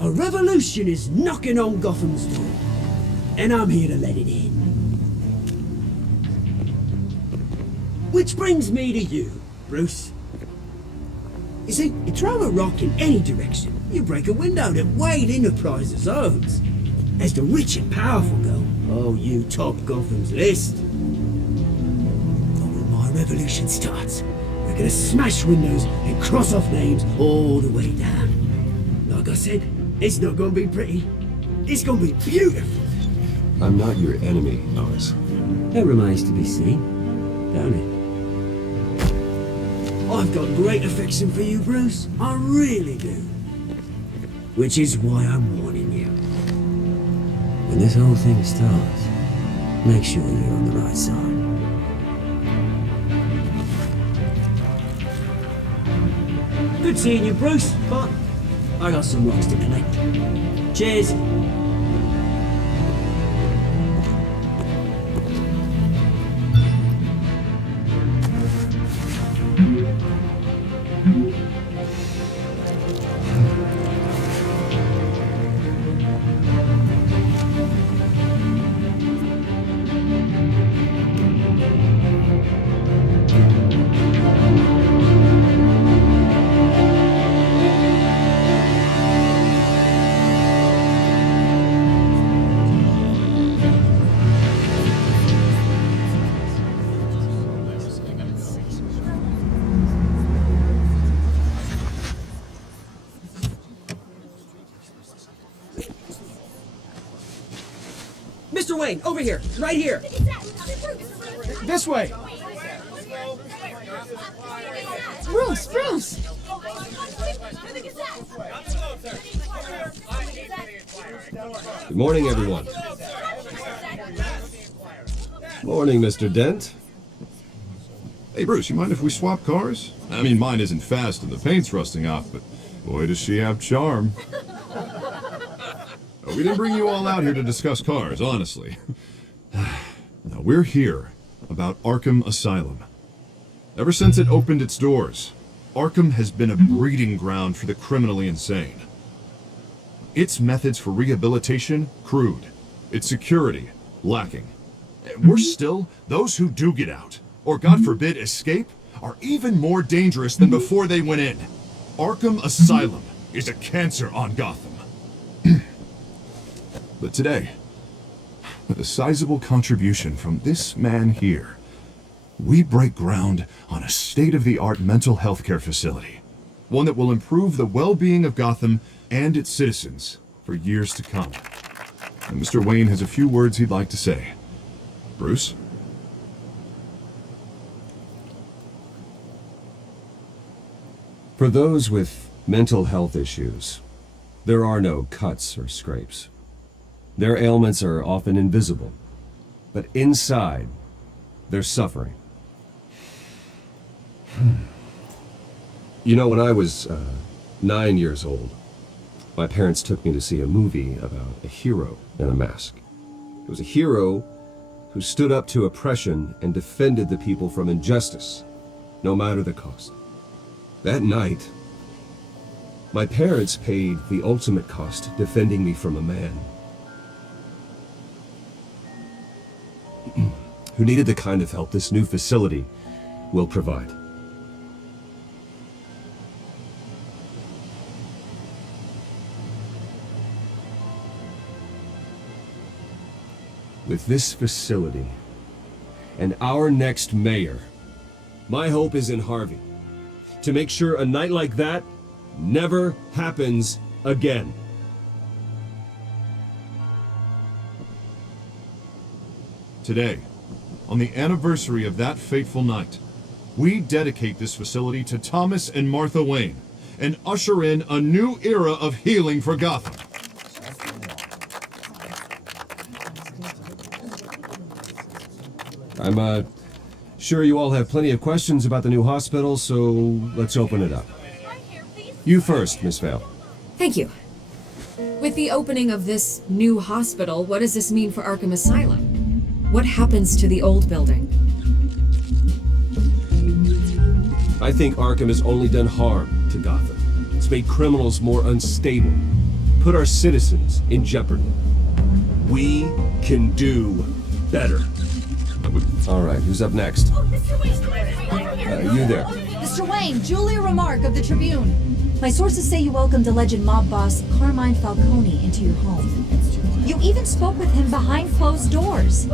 A revolution is knocking on Gotham's door, and I'm here to let it in. Which brings me to you, Bruce. You see, you throw a rock in any direction, you break a window that Wade Enterprises owns. As the rich and powerful go, oh, you top Gotham's list. But when my revolution starts, we're gonna smash windows and cross off names all the way down. Like I said, it's not gonna be pretty. It's gonna be beautiful. I'm not your enemy, Oz. That remains to be seen, don't it? I've got great affection for you, Bruce. I really do. Which is why I'm warning you. When this whole thing starts, make sure you're on the right side. Good seeing you, Bruce, but I got some rocks to collect. Cheers. Mr. Wayne, over here, right here. This way. Bruce, Bruce! Good morning, everyone. Morning, Mr. Dent. Hey, Bruce, you mind if we swap cars? I mean, mine isn't fast and the paint's rusting off, but boy, does she have charm. We didn't bring you all out here to discuss cars, honestly. Now, we're here about Arkham Asylum. Ever since it opened its doors, Arkham has been a breeding ground for the criminally insane. Its methods for rehabilitation, crude. Its security, lacking. Worse still, those who do get out, or God forbid escape, are even more dangerous than before they went in. Arkham Asylum is a cancer on Gotham. But today, with a sizable contribution from this man here, we break ground on a state-of-the-art mental health care facility. One that will improve the well-being of Gotham and its citizens for years to come. And Mr. Wayne has a few words he'd like to say. Bruce? For those with mental health issues, there are no cuts or scrapes. Their ailments are often invisible, but inside, they're suffering. You know, when I was 9 years old, my parents took me to see a movie about a hero in a mask. It was a hero who stood up to oppression and defended the people from injustice, no matter the cost. That night, my parents paid the ultimate cost defending me from a man who needed the kind of help this new facility will provide. With this facility and our next mayor, my hope is in Harvey, to make sure a night like that never happens again. Today, on the anniversary of that fateful night, we dedicate this facility to Thomas and Martha Wayne and usher in a new era of healing for Gotham. I'm sure you all have plenty of questions about the new hospital, so let's open it up. You first, Miss Vale. Thank you. With the opening of this new hospital, what does this mean for Arkham Asylum? What happens to the old building? I think Arkham has only done harm to Gotham. It's made criminals more unstable, put our citizens in jeopardy. We can do better. All right, who's up next? You there. Mr. Wayne, Julia Remark of the Tribune. My sources say you welcomed alleged mob boss Carmine Falcone into your home. You even spoke with him behind closed doors.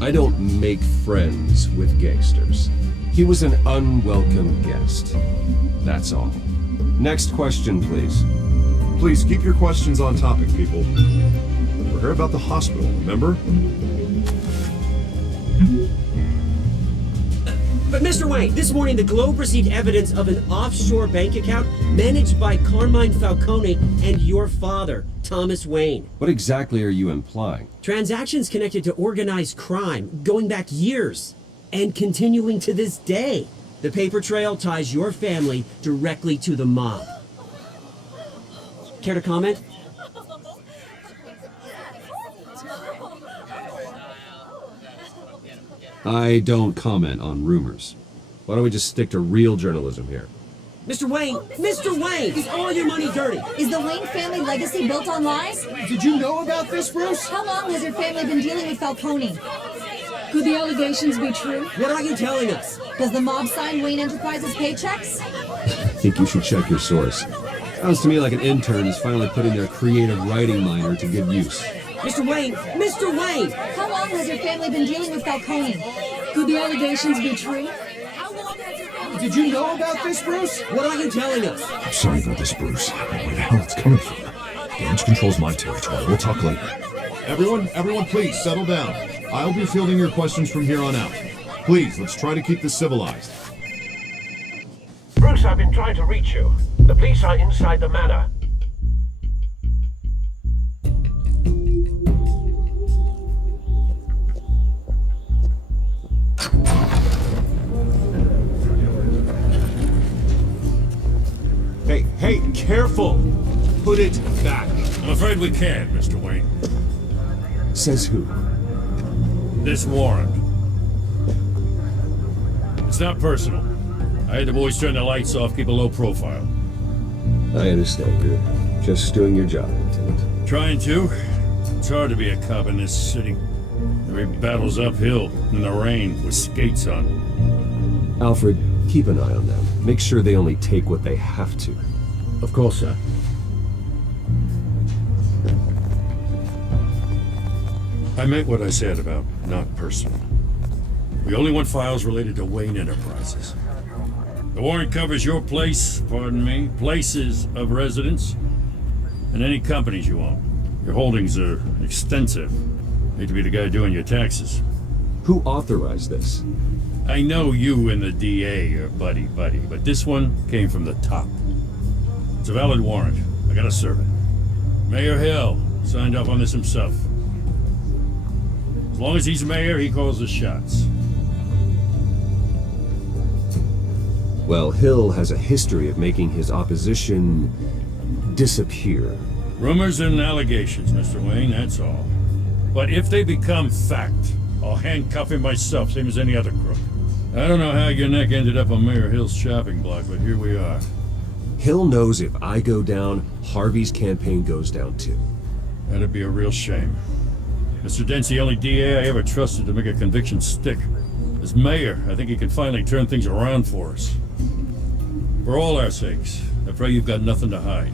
I don't make friends with gangsters. He was an unwelcome guest. That's all. Next question, please. Please keep your questions on topic, people. We're here about the hospital, remember? But Mr. Wayne, this morning the Globe received evidence of an offshore bank account managed by Carmine Falcone and your father, Thomas Wayne. What exactly are you implying? Transactions connected to organized crime going back years and continuing to this day. The paper trail ties your family directly to the mob. Care to comment? I don't comment on rumors. Why don't we just stick to real journalism here? Mr. Wayne! Mr. Wayne! Is all your money dirty? Is the Wayne family legacy built on lies? Did you know about this, Bruce? How long has your family been dealing with Falcone? Could the allegations be true? What are you telling us? Does the mob sign Wayne Enterprises paychecks? I think you should check your source. Sounds to me like an intern is finally putting their creative writing minor to good use. Mr. Wayne! Mr. Wayne! How long has your family been dealing with Falcone? Could the allegations be true? How long has your family... Did you know about this, Bruce? What are you telling us? I'm sorry about this, Bruce. Where the hell it's coming from? Damage control's my territory. We'll talk later. Everyone, please settle down. I'll be fielding your questions from here on out. Please, let's try to keep this civilized. Bruce, I've been trying to reach you. The police are inside the manor. Hey, careful! Put it back. I'm afraid we can't, Mr. Wayne. Says who? this warrant. It's not personal. I had the boys turn the lights off, keep a low profile. I understand. You're just doing your job, Lieutenant. Trying to. It's hard to be a cop in this city. Every battle's uphill, in the rain, with skates on. Alfred, keep an eye on them. Make sure they only take what they have to. Of course, sir. I meant what I said about not personal. We only want files related to Wayne Enterprises. The warrant covers your place, pardon me, places of residence, and any companies you own. Your holdings are extensive. Hate to be the guy doing your taxes. Who authorized this? I know you and the DA are buddy-buddy, but this one came from the top. It's a valid warrant. I gotta serve it. Mayor Hill signed off on this himself. As long as he's mayor, he calls the shots. Well, Hill has a history of making his opposition disappear. Rumors and allegations, Mr. Wayne, that's all. But if they become fact, I'll handcuff him myself, same as any other crook. I don't know how your neck ended up on Mayor Hill's shopping block, but here we are. Hill knows if I go down, Harvey's campaign goes down too. That'd be a real shame. Mr. Dent's the only DA I ever trusted to make a conviction stick. As mayor, I think he can finally turn things around for us. For all our sakes, I pray you've got nothing to hide.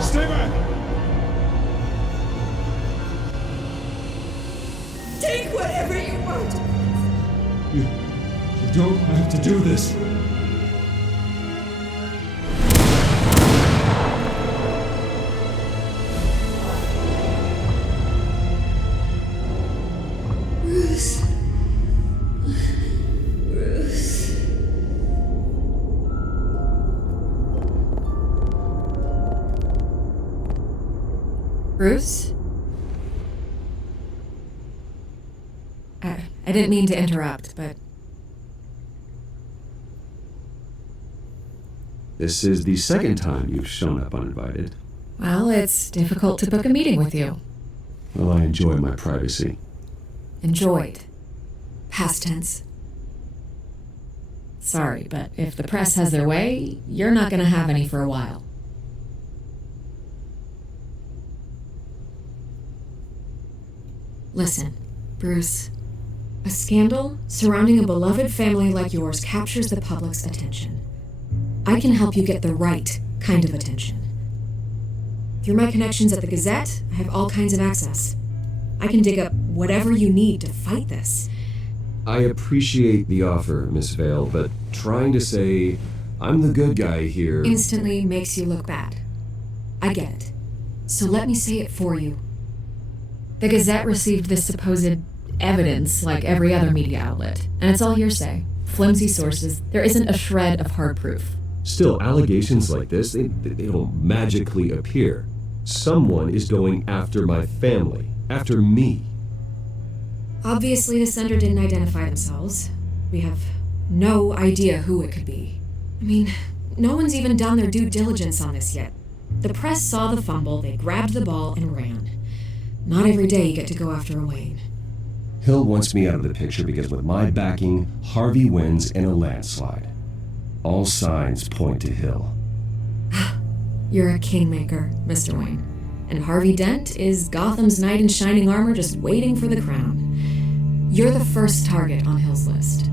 Stay back! Take whatever you want. You don't have to do this. Bruce. Bruce. Bruce? I didn't mean to interrupt, but... This is the second time you've shown up uninvited. Well, it's difficult to book a meeting with you. Well, I enjoy my privacy. Enjoyed. Past tense. Sorry, but if the press has their way, you're not gonna have any for a while. Listen, Bruce. A scandal surrounding a beloved family like yours captures the public's attention. I can help you get the right kind of attention. Through my connections at the Gazette, I have all kinds of access. I can dig up whatever you need to fight this. I appreciate the offer, Miss Vale, but trying to say I'm the good guy here Instantly makes you look bad. I get it. So let me say it for you. The Gazette received this supposed evidence like every other media outlet, and it's all hearsay. Flimsy sources. There isn't a shred of hard proof. Still, allegations like this, they don't magically appear. Someone is going after my family, after me. Obviously, the sender didn't identify themselves. We have no idea who it could be. I mean, no one's even done their due diligence on this yet. The press saw the fumble, they grabbed the ball and ran. Not every day you get to go after a Wayne. Hill wants me out of the picture because with my backing, Harvey wins in a landslide. All signs point to Hill. You're a kingmaker, Mr. Wayne. And Harvey Dent is Gotham's knight in shining armor just waiting for the crown. You're the first target on Hill's list.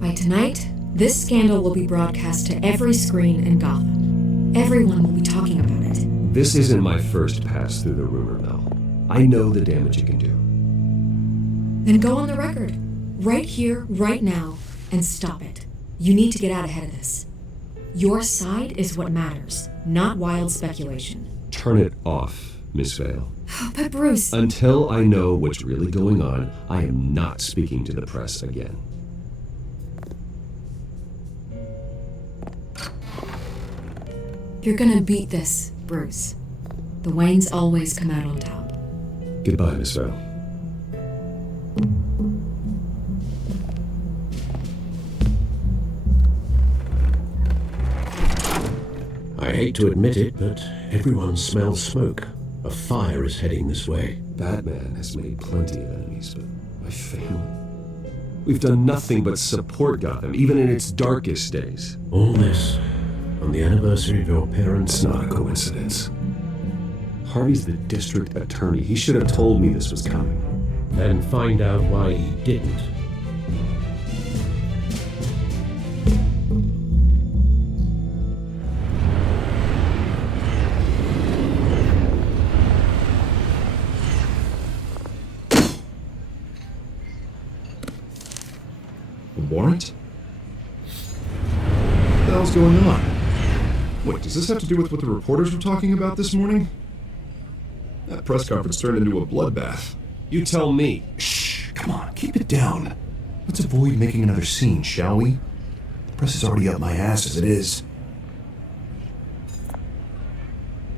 By tonight, this scandal will be broadcast to every screen in Gotham. Everyone will be talking about it. This isn't my first pass through the rumor mill. I know the damage it can do. Then go on the record. Right here, right now, and stop it. You need to get out ahead of this. Your side is what matters, not wild speculation. Turn it off, Miss Vale. But Bruce... Until I know what's really going on, I am not speaking to the press again. You're gonna beat this, Bruce. The Waynes always come out on top. Goodbye, Miss Val. I hate to admit it, but everyone smells smoke. A fire is heading this way. Batman has made plenty of enemies, but my family... We've done nothing but support Gotham, even in its darkest days. All this on the anniversary of your parents' It's not a coincidence. Harvey's the district attorney. He should have told me this was coming. Then find out why he didn't. A warrant? What the hell's going on? Wait, does this have to do with what the reporters were talking about this morning? That press conference turned into a bloodbath. You tell me. Shh, come on, keep it down. Let's avoid making another scene, shall we? The press is already up my ass as it is.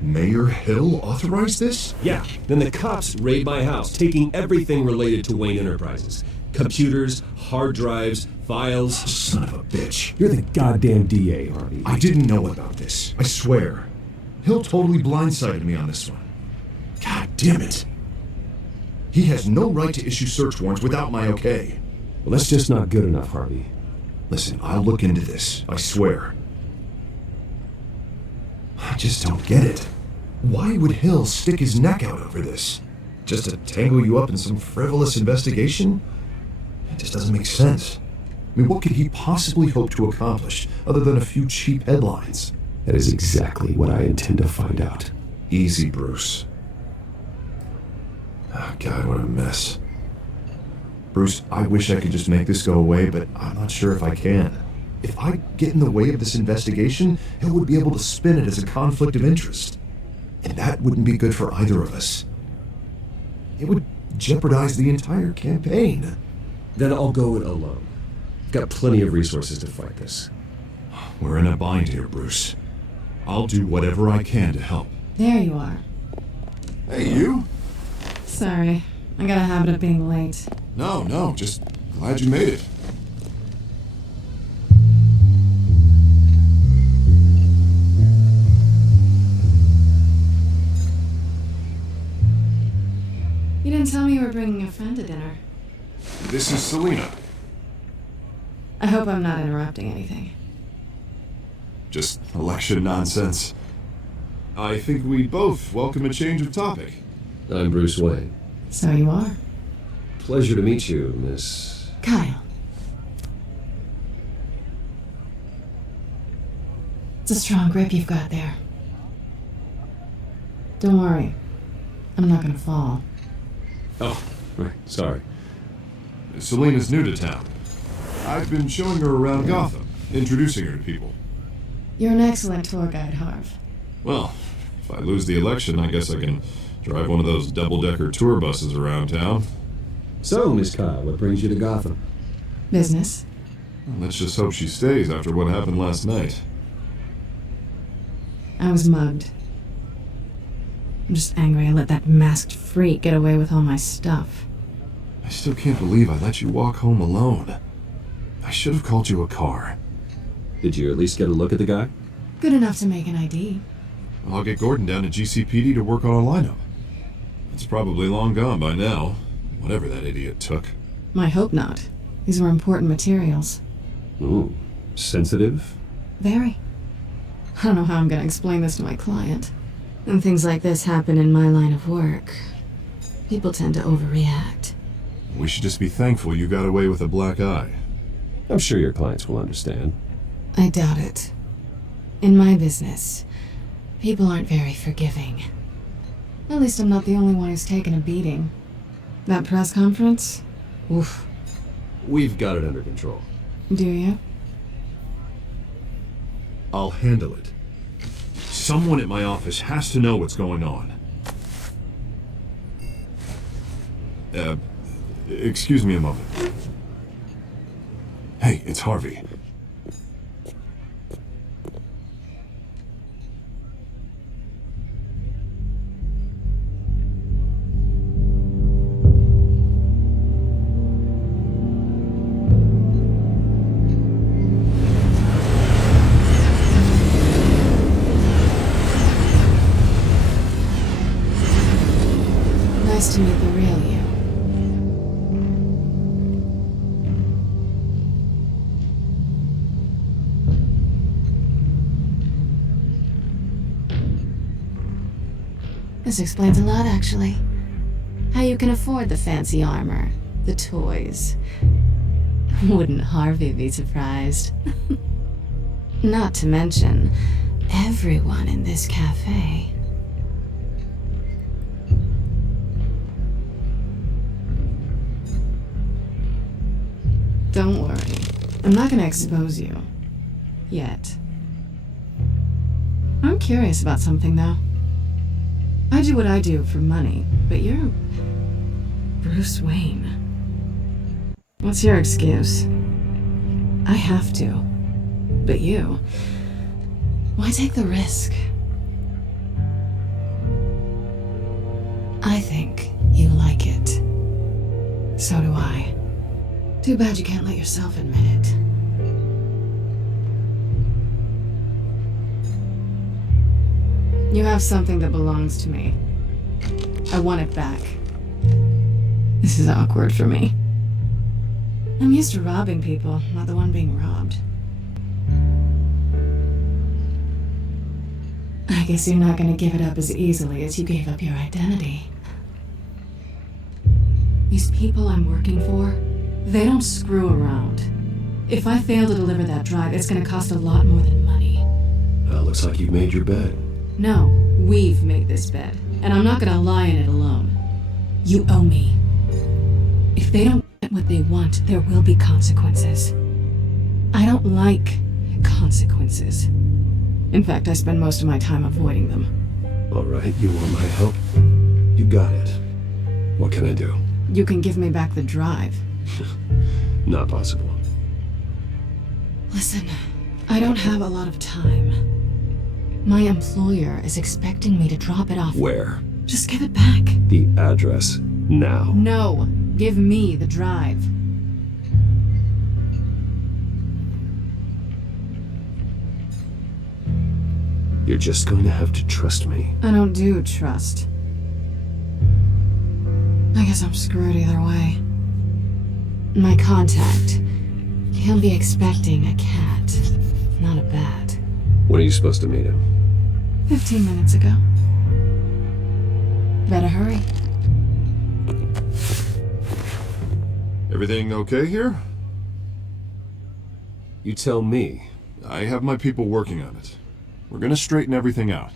Mayor Hill authorized this? Yeah, then the cops raid my house, taking everything related to Wayne Enterprises. Computers, hard drives, files. Son of a bitch. You're the goddamn DA, Harvey. I didn't know about this, I swear. Hill totally blindsided me on this one. God damn it. He has no right to issue search warrants without my okay. Well, that's just not good enough, Harvey. Listen, I'll look into this, I swear. I just don't get it. Why would Hill stick his neck out over this? Just to tangle you up in some frivolous investigation? It just doesn't make sense. I mean, what could he possibly hope to accomplish other than a few cheap headlines? That is exactly what I intend to find out. Easy, Bruce. Oh, God, what a mess. Bruce, I wish I could just make this go away, but I'm not sure if I can. If I get in the way of this investigation, Hill would be able to spin it as a conflict of interest. And that wouldn't be good for either of us. It would jeopardize the entire campaign. Then I'll go it alone. I've got plenty of resources to fight this. We're in a bind here, Bruce. I'll do whatever I can to help. There you are. Hey, you? Sorry, I got a habit of being late. No, just glad you made it. You didn't tell me you were bringing a friend to dinner. This is Selena. I hope I'm not interrupting anything. Just election nonsense. I think we both welcome a change of topic. I'm Bruce Wayne. So you are. Pleasure to meet you, Miss... Kyle. It's a strong grip you've got there. Don't worry. I'm not gonna fall. Oh, right, sorry. Selena's new to town. I've been showing her around Gotham, introducing her to people. You're an excellent tour guide, Harv. Well, if I lose the election, I guess I can drive one of those double-decker tour buses around town. So, Miss Kyle, what brings you to Gotham? Business. Well, let's just hope she stays after what happened last night. I was mugged. I'm just angry I let that masked freak get away with all my stuff. I still can't believe I let you walk home alone. I should have called you a car. Did you at least get a look at the guy? Good enough to make an ID. I'll get Gordon down to GCPD to work on a lineup. It's probably long gone by now, whatever that idiot took. I hope not. These were important materials. Ooh, sensitive? Very. I don't know how I'm gonna explain this to my client. When things like this happen in my line of work, people tend to overreact. We should just be thankful you got away with a black eye. I'm sure your clients will understand. I doubt it. In my business, people aren't very forgiving. At least I'm not the only one who's taken a beating. That press conference? Oof. We've got it under control. Do you? I'll handle it. Someone at my office has to know what's going on. Excuse me a moment. Hey, it's Harvey. Nice to meet the real you. This explains a lot, actually. How you can afford the fancy armor, the toys. Wouldn't Harvey be surprised? Not to mention, everyone in this cafe. Don't worry. I'm not gonna expose you. Yet. I'm curious about something, though. I do what I do for money, but you're Bruce Wayne. What's your excuse? I have to. But you, why take the risk? I think you like it. So do I. Too bad you can't let yourself admit it. You have something that belongs to me. I want it back. This is awkward for me. I'm used to robbing people, not the one being robbed. I guess you're not gonna give it up as easily as you gave up your identity. These people I'm working for, they don't screw around. If I fail to deliver that drive, it's gonna cost a lot more than money. Looks like you've made your bed. No, we've made this bed, and I'm not gonna lie in it alone. You owe me. If they don't get what they want, there will be consequences. I don't like consequences. In fact, I spend most of my time avoiding them. All right, you want my help? You got it. What can I do? You can give me back the drive. Not possible. Listen, I don't have a lot of time. My employer is expecting me to drop it off. Where? Just give it back. The address, now. No, give me the drive. You're just going to have to trust me. I don't do trust. I guess I'm screwed either way. My contact. He'll be expecting a cat, not a bat. When are you supposed to meet him? 15 minutes ago. Better hurry. Everything okay here? You tell me. I have my people working on it. We're gonna straighten everything out.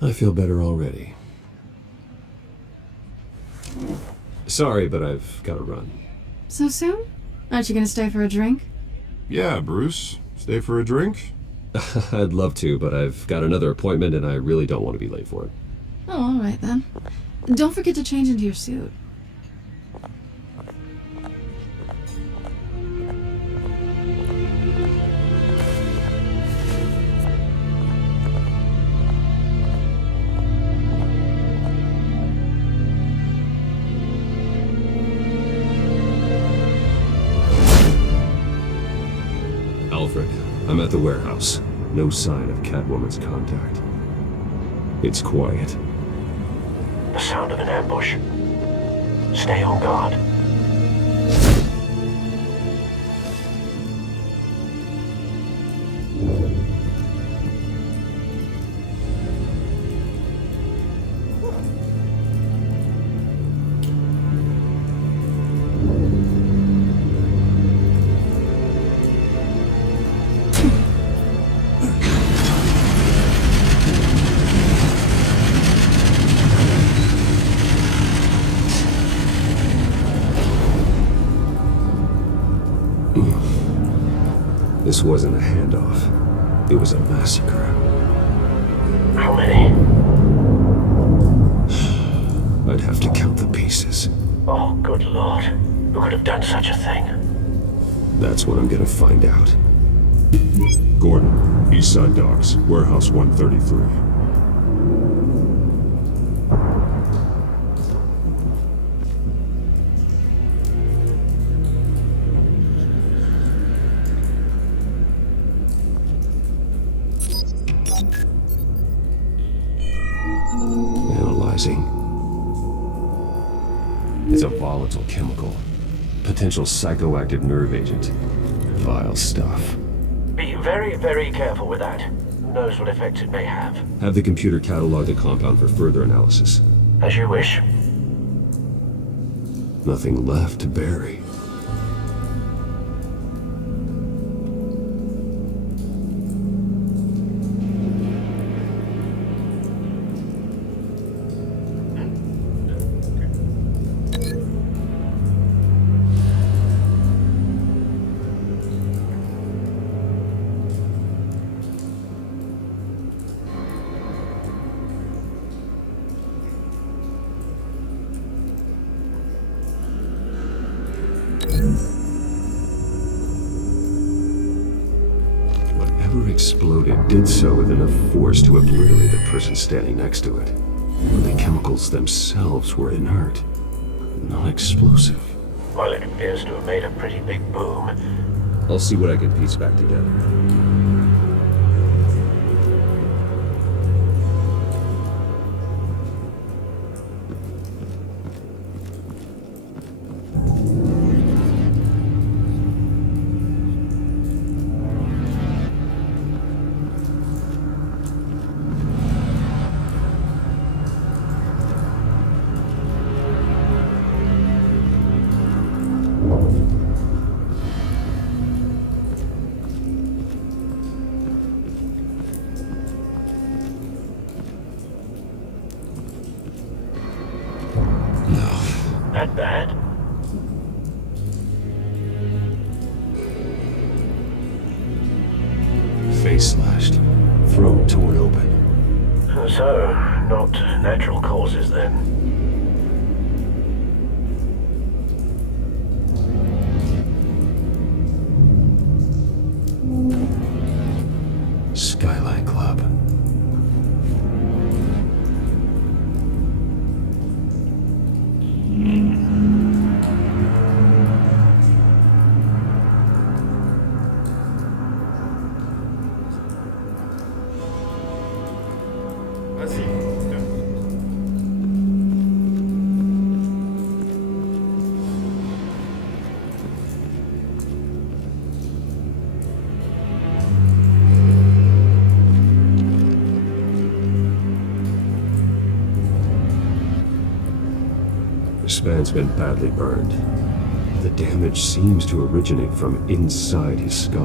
I feel better already. Sorry, but I've got to run. So soon? Aren't you gonna stay for a drink? Yeah, Bruce. Stay for a drink? I'd love to, but I've got another appointment and I really don't want to be late for it. Oh, all right then. Don't forget to change into your suit. Alfred, I'm at the warehouse. No sign of Catwoman's contact. It's quiet. The sound of an ambush. Stay on guard. This wasn't a handoff. It was a massacre. How many? I'd have to count the pieces. Oh, good lord. Who could have done such a thing? That's what I'm gonna find out. Gordon, East Side Docks, Warehouse 133. Analyzing. It's a volatile chemical. Potential psychoactive nerve agent. Vile stuff. Be very, very careful with that. Who knows what effects it may have. Have the computer catalog the compound for further analysis. As you wish. Nothing left to bury. Whatever exploded did so with enough force to obliterate the person standing next to it. When the chemicals themselves were inert, non-explosive. Well, it appears to have made a pretty big boom. I'll see what I can piece back together. That bad? Face slashed. Throat torn open. So, not natural causes then. Skylight Club. This man's been badly burned. The damage seems to originate from inside his skull.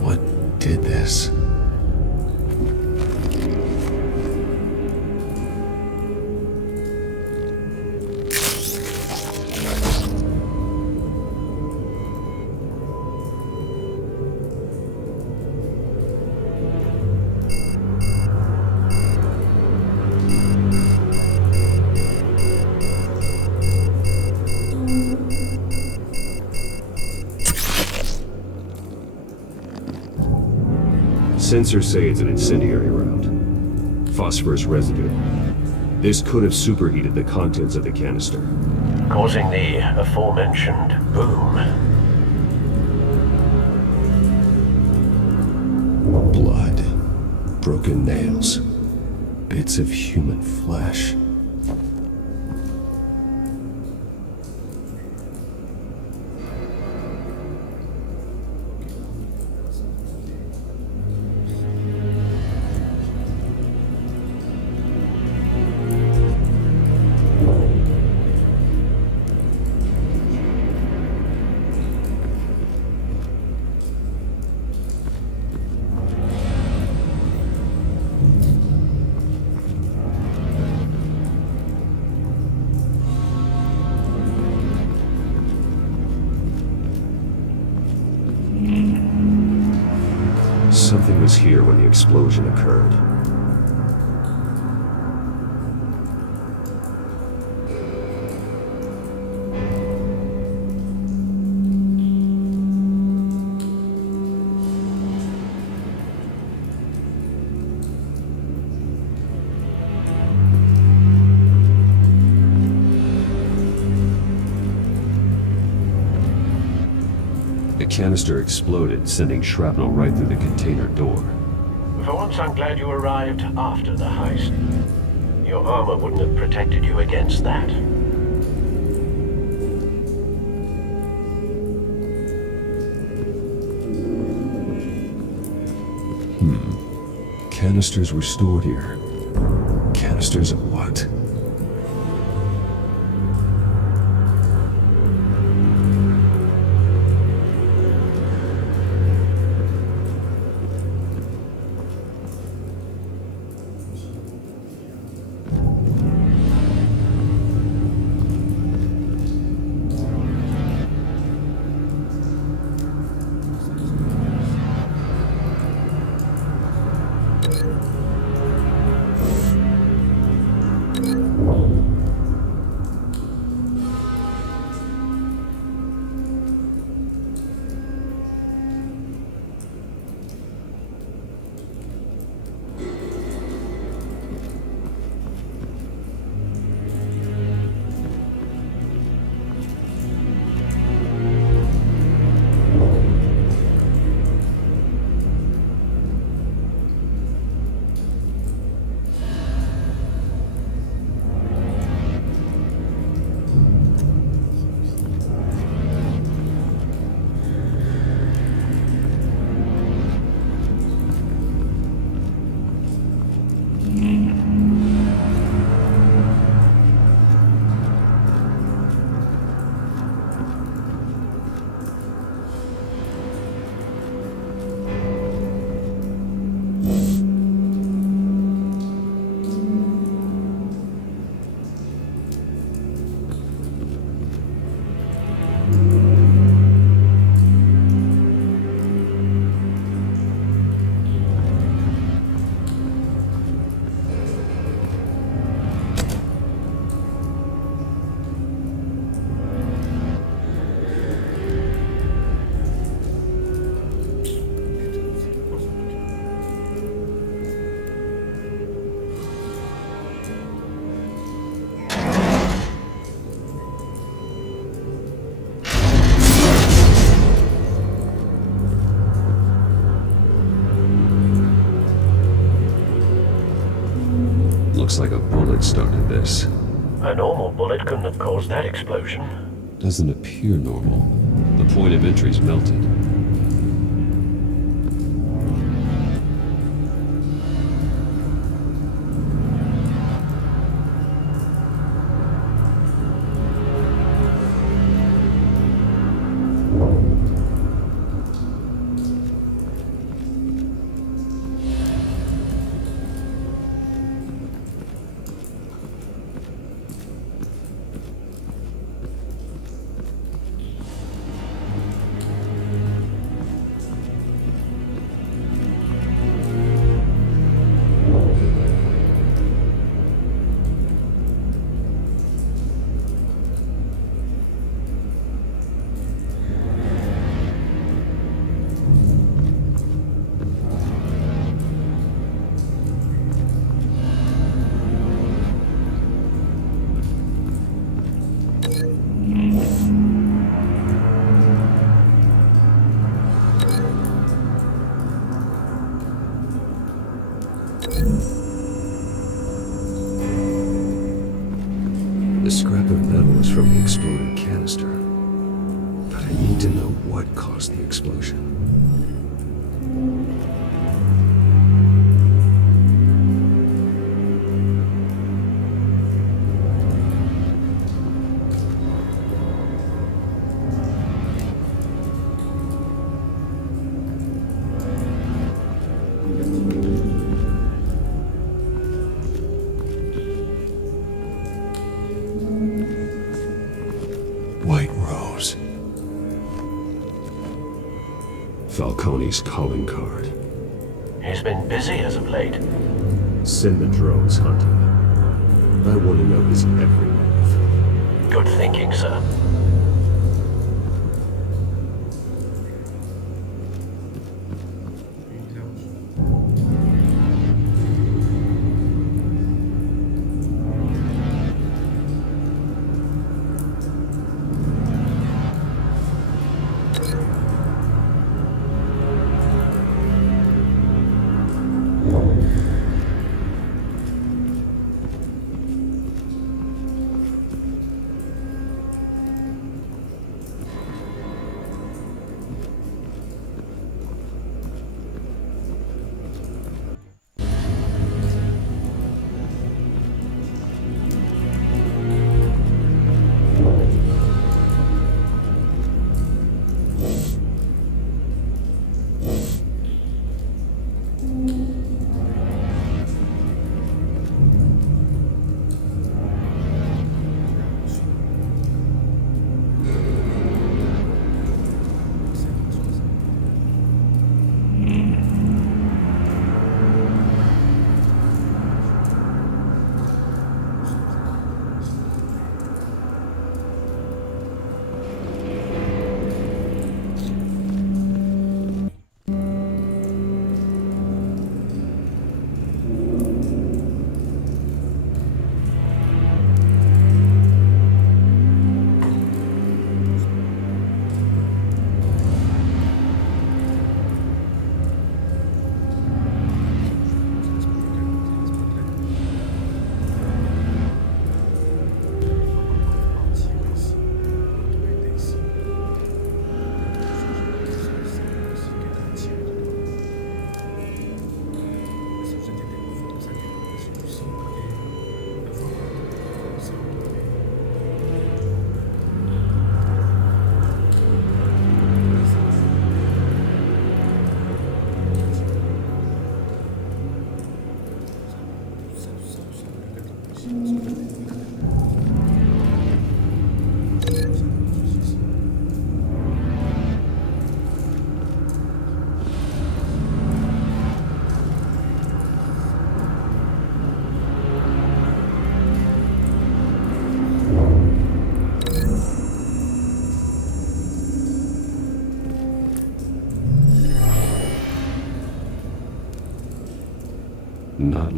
What did this? Sensors say it's an incendiary round. Phosphorus residue. This could have superheated the contents of the canister, Causing the aforementioned boom. Blood. Broken nails. Bits of human flesh. Something was here when the explosion occurred. canister exploded, sending shrapnel right through the container door. For once, I'm glad you arrived after the heist. Your armor wouldn't have protected you against that. Canisters were stored here. Canisters of what? Looks like a bullet started this. A normal bullet couldn't have caused that explosion. Doesn't appear normal. The point of entry's melted. The scrap of metal is from the exploded canister. But I need to know what caused the explosion. Falcone's calling card. He's been busy as of late. Send the drones hunting. I want to know his every move. Good thinking, sir.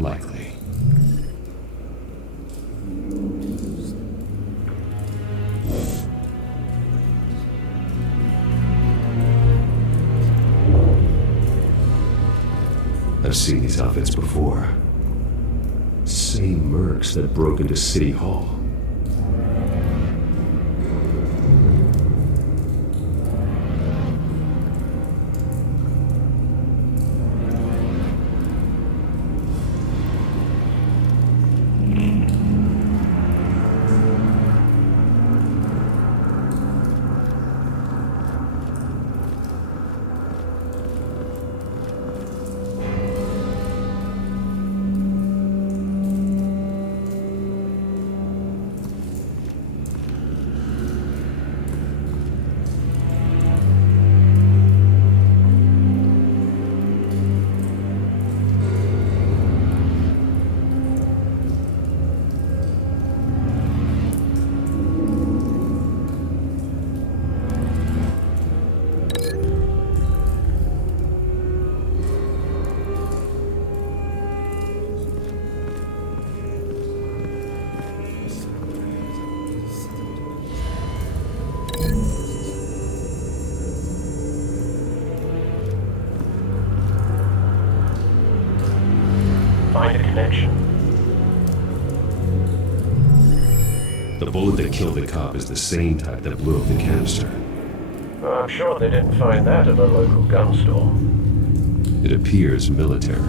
likely. I've seen these outfits before. Same mercs that broke into City Hall. Find a connection. The bullet that killed the cop is the same type that blew up the canister. I'm sure they didn't find that at a local gun store. It appears military.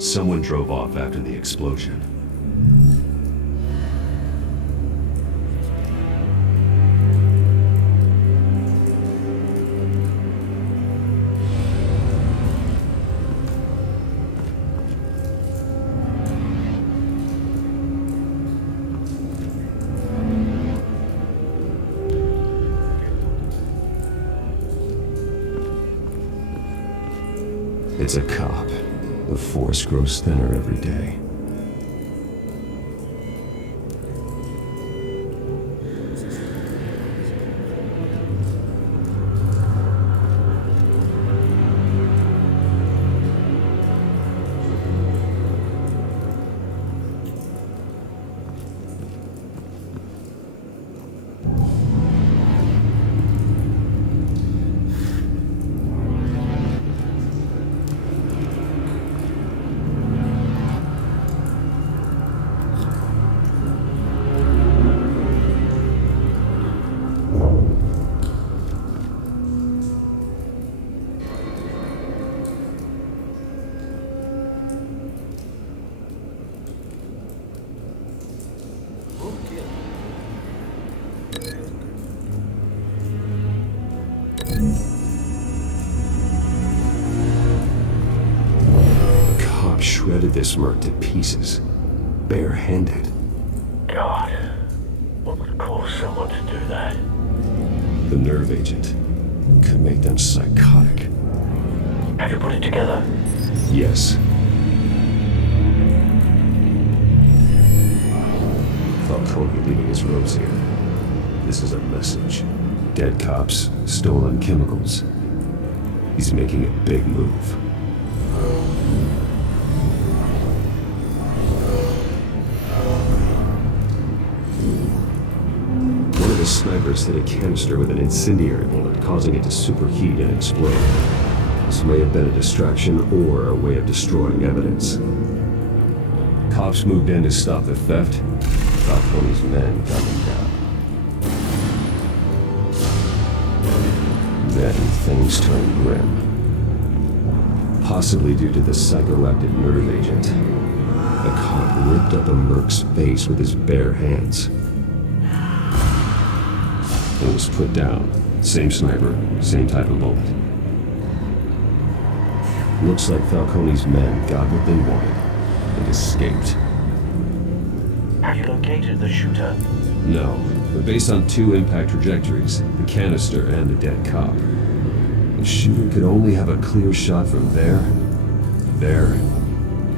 Someone drove off after the explosion. It's a cop. The force grows thinner every day. Shredded this merc to pieces, barehanded. God, what would cause someone to do that? The nerve agent could make them psychotic. Have you put it together? Yes. Falcone leaving his rose here. This is a message. Dead cops, stolen chemicals. He's making a big move. snipers hit a canister with an incendiary bullet, causing it to superheat and explode. This may have been a distraction or a way of destroying evidence. Cops moved in to stop the theft. Falcone's men gunned down. Then things turned grim. Possibly due to the psychoactive nerve agent. The cop ripped up a merc's face with his bare hands. It was put down. Same sniper, same type of bullet. Looks like Falcone's men got what they wanted and escaped. Have you located the shooter? No, but based on 2 impact trajectories, the canister and the dead cop, the shooter could only have a clear shot from there,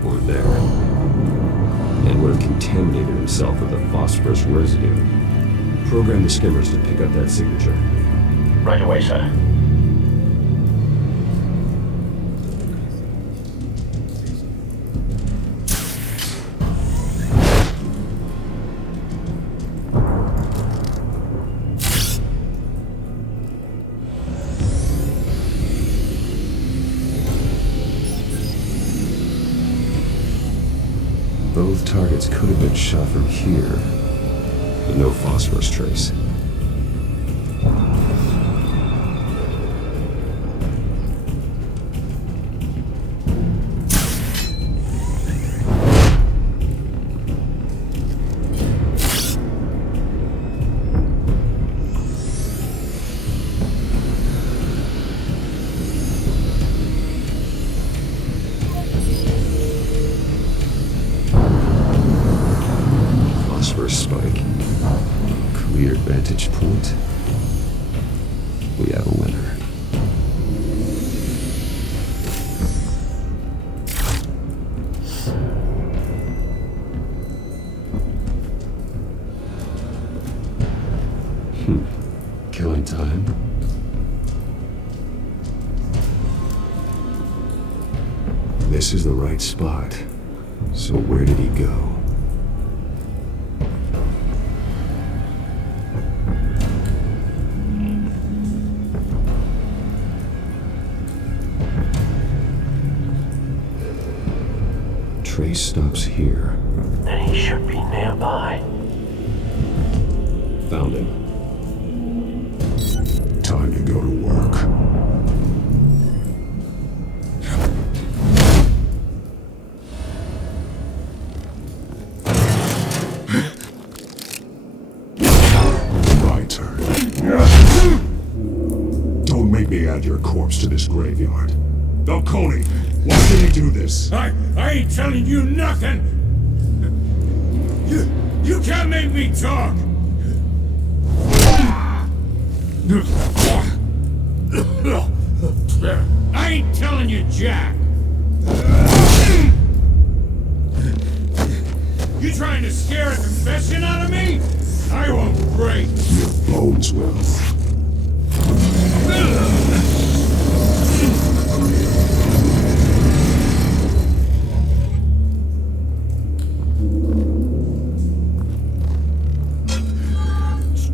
or there, and would have contaminated himself with the phosphorus residue. Program the skimmers to pick up that signature. Right away, sir. Both targets could have been shot from here, but no phosphorus trace. Spike. Clear vantage point. We have a winner. Killing time. This is the right spot. So where did he go? Trace stops here. Then he should be nearby. Found him. Time to go to work. My turn. Don't make me add your corpse to this graveyard. Falcone, why did he do this? I ain't telling you nothing! You can't make me talk! I ain't telling you jack! You trying to scare a confession out of me? I won't break! Your bones will.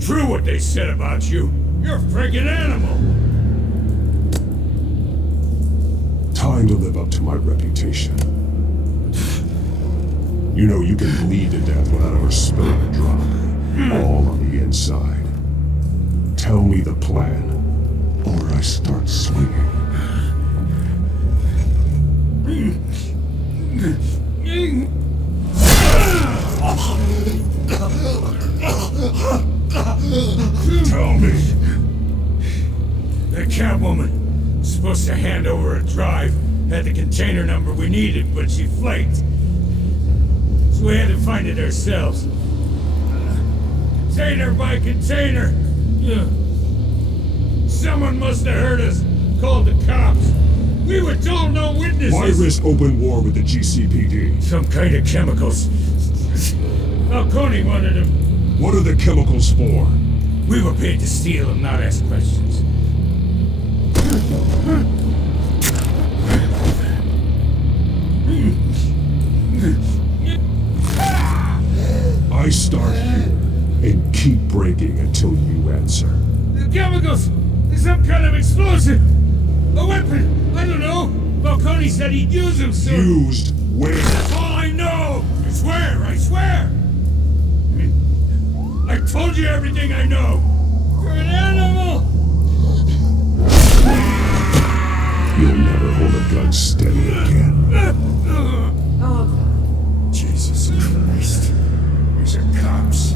True what they said about you. You're a friggin' animal. Time to live up to my reputation. You know you can bleed to death without ever spilling a drop. All on the inside. Tell me the plan, or I start swinging. Tell me. The Catwoman supposed to hand over a drive, had the container number we needed, but she flaked. So we had to find it ourselves. Container by container. Someone must have heard us, called the cops. We were told no witnesses. Why risk open war with the GCPD? Some kind of chemicals. Falcone wanted them. What are the chemicals for? We were paid to steal them, not ask questions. I start here and keep breaking until until you answer. The chemicals! There's some kind of explosive! A weapon! I don't know! Falcone said he'd use them soon! Used where? That's all I know! I swear! I swear! I told you everything I know! You're an animal! You'll never hold a gun steady again. Oh, Jesus Christ. These are cops.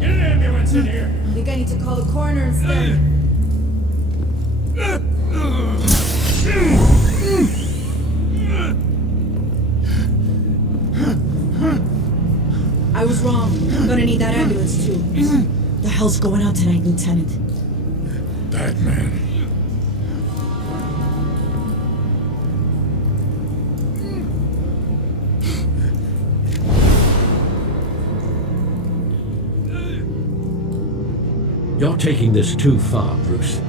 Get an ambulance in here! I think I need to call the coroner instead. I was wrong. I'm gonna need that ambulance too. The hell's going on tonight, Lieutenant? Batman. You're taking this too far, Bruce.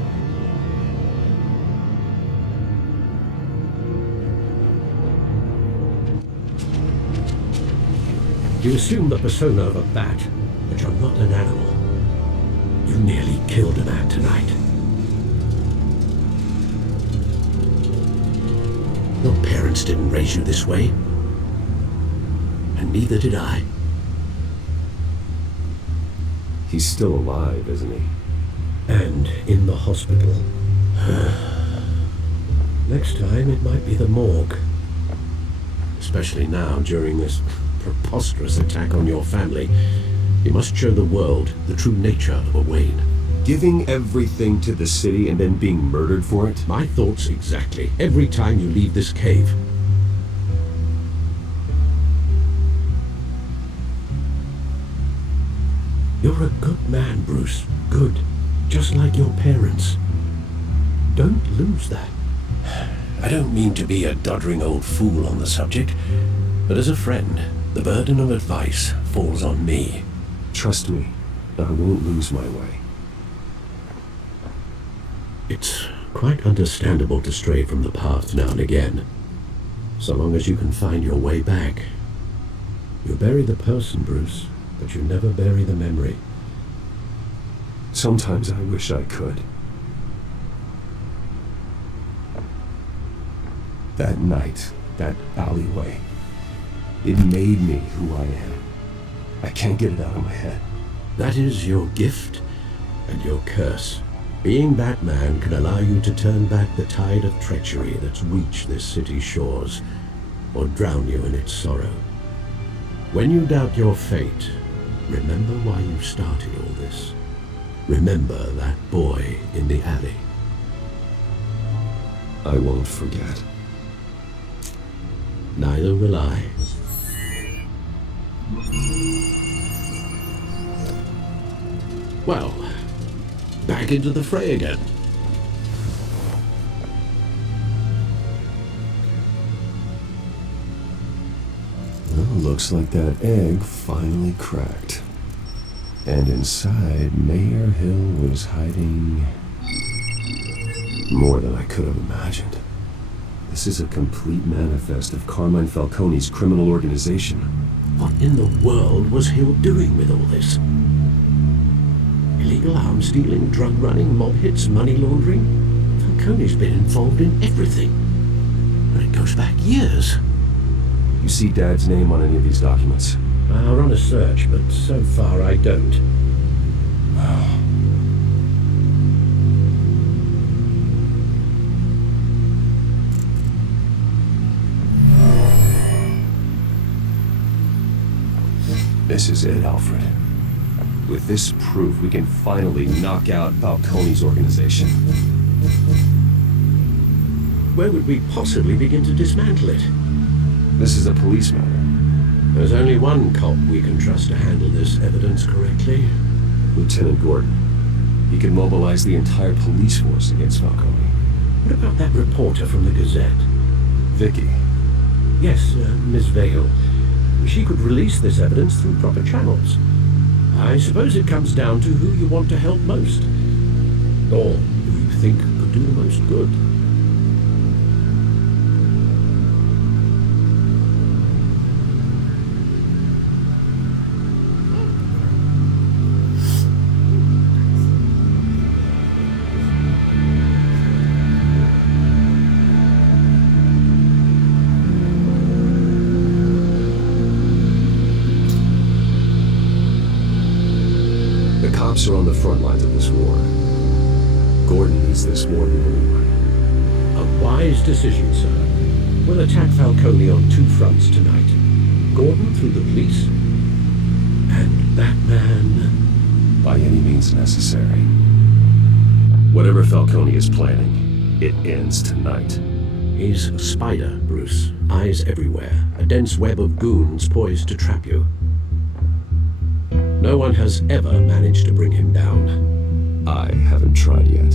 You assume the persona of a bat, but you're not an animal. You nearly killed a man tonight. Your parents didn't raise you this way. And neither did I. He's still alive, isn't he? And in the hospital. Next time it might be the morgue. Especially now, during this preposterous attack on your family. You must show the world the true nature of a Wayne. Giving everything to the city and then being murdered for it? My thoughts exactly. Every time you leave this cave. You're a good man, Bruce. Good. Just like your parents. Don't lose that. I don't mean to be a doddering old fool on the subject, but as a friend, the burden of advice falls on me. Trust me, I won't lose my way. It's quite understandable to stray from the path now and again, so long as you can find your way back. You bury the person, Bruce, but you never bury the memory. Sometimes I wish I could. That night, that alleyway, it made me who I am. I can't get it out of my head. That is your gift and your curse. Being Batman can allow you to turn back the tide of treachery that's reached this city's shores, or drown you in its sorrow. When you doubt your fate, remember why you started all this. Remember that boy in the alley. I won't forget. Neither will I. Well, back into the fray again. Well, looks like that egg finally cracked. And inside, Mayor Hill was hiding more than I could have imagined. This is a complete manifest of Carmine Falcone's criminal organization. What in the world was Hill doing with all this? Illegal arms dealing, drug running, mob hits, money laundering? Falcone's been involved in everything. But it goes back years. You see Dad's name on any of these documents? I'll run a search, but so far I don't. This is it, Alfred. With this proof, we can finally knock out Falcone's organization. Where would we possibly begin to dismantle it? This is a police matter. There's only one cop we can trust to handle this evidence correctly. Lieutenant Gordon. He can mobilize the entire police force against Falcone. What about that reporter from the Gazette? Vicky. Yes, Miss Vale. She could release this evidence through proper channels. I suppose it comes down to who you want to help most. Or who you think could do the most good. cops are on the front lines of this war. Gordon needs this more than anyone. A wise decision, sir. We'll attack Falcone on two fronts tonight. Gordon through the police, and Batman by any means necessary. Whatever Falcone is planning, it ends tonight. He's a spider, Bruce. Eyes everywhere. A dense web of goons poised to trap you. No one has ever managed to bring him down. I haven't tried yet.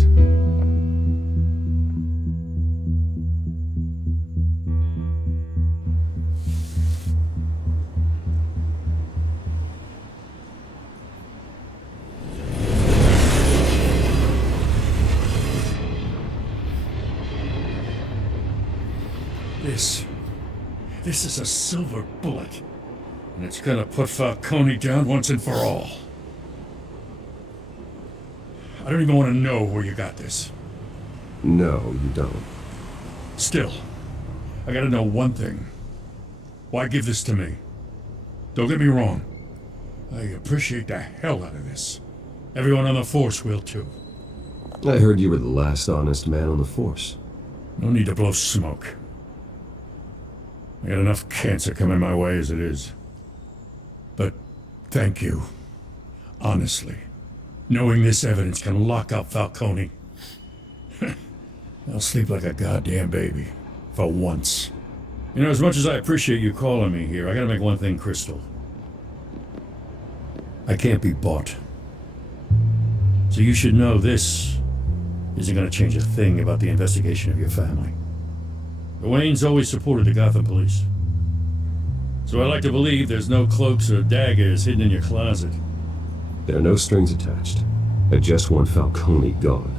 This is a silver bullet, and it's gonna put Falcone down once and for all. I don't even want to know where you got this. No, you don't. Still, I gotta know one thing. Why give this to me? Don't get me wrong. I appreciate the hell out of this. Everyone on the force will too. I heard you were the last honest man on the force. No need to blow smoke. I got enough cancer coming my way as it is. But thank you. Honestly. Knowing this evidence can lock up Falcone. I'll sleep like a goddamn baby. For once. You know, as much as I appreciate you calling me here, I gotta make one thing crystal. I can't be bought. So you should know this isn't gonna change a thing about the investigation of your family. The Waynes always supported the Gotham police. So I like to believe there's no cloaks or daggers hidden in your closet. There are no strings attached. I just want Falcone gone.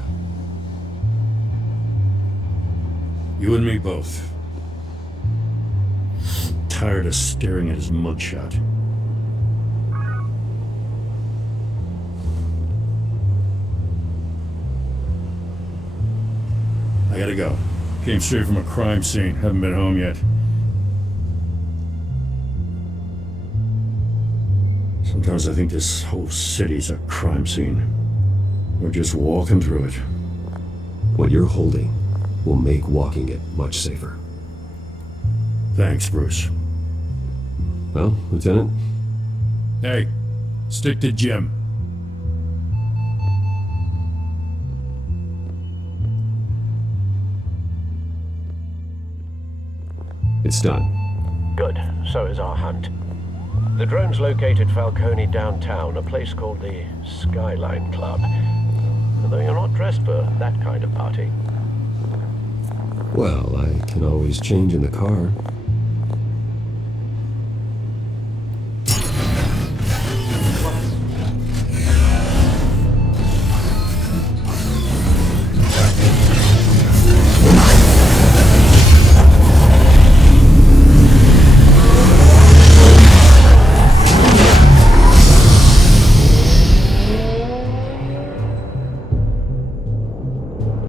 You and me both. Tired of staring at his mugshot. I gotta go. Came straight from a crime scene. Haven't been home yet. Sometimes I think this whole city's a crime scene. We're just walking through it. What you're holding will make walking it much safer. Thanks, Bruce. Well, Lieutenant? Hey, stick to Jim. It's done. Good. So is our hunt. The drones located Falcone downtown, a place called the Skyline Club. Although you're not dressed for that kind of party. Well, I can always change in the car.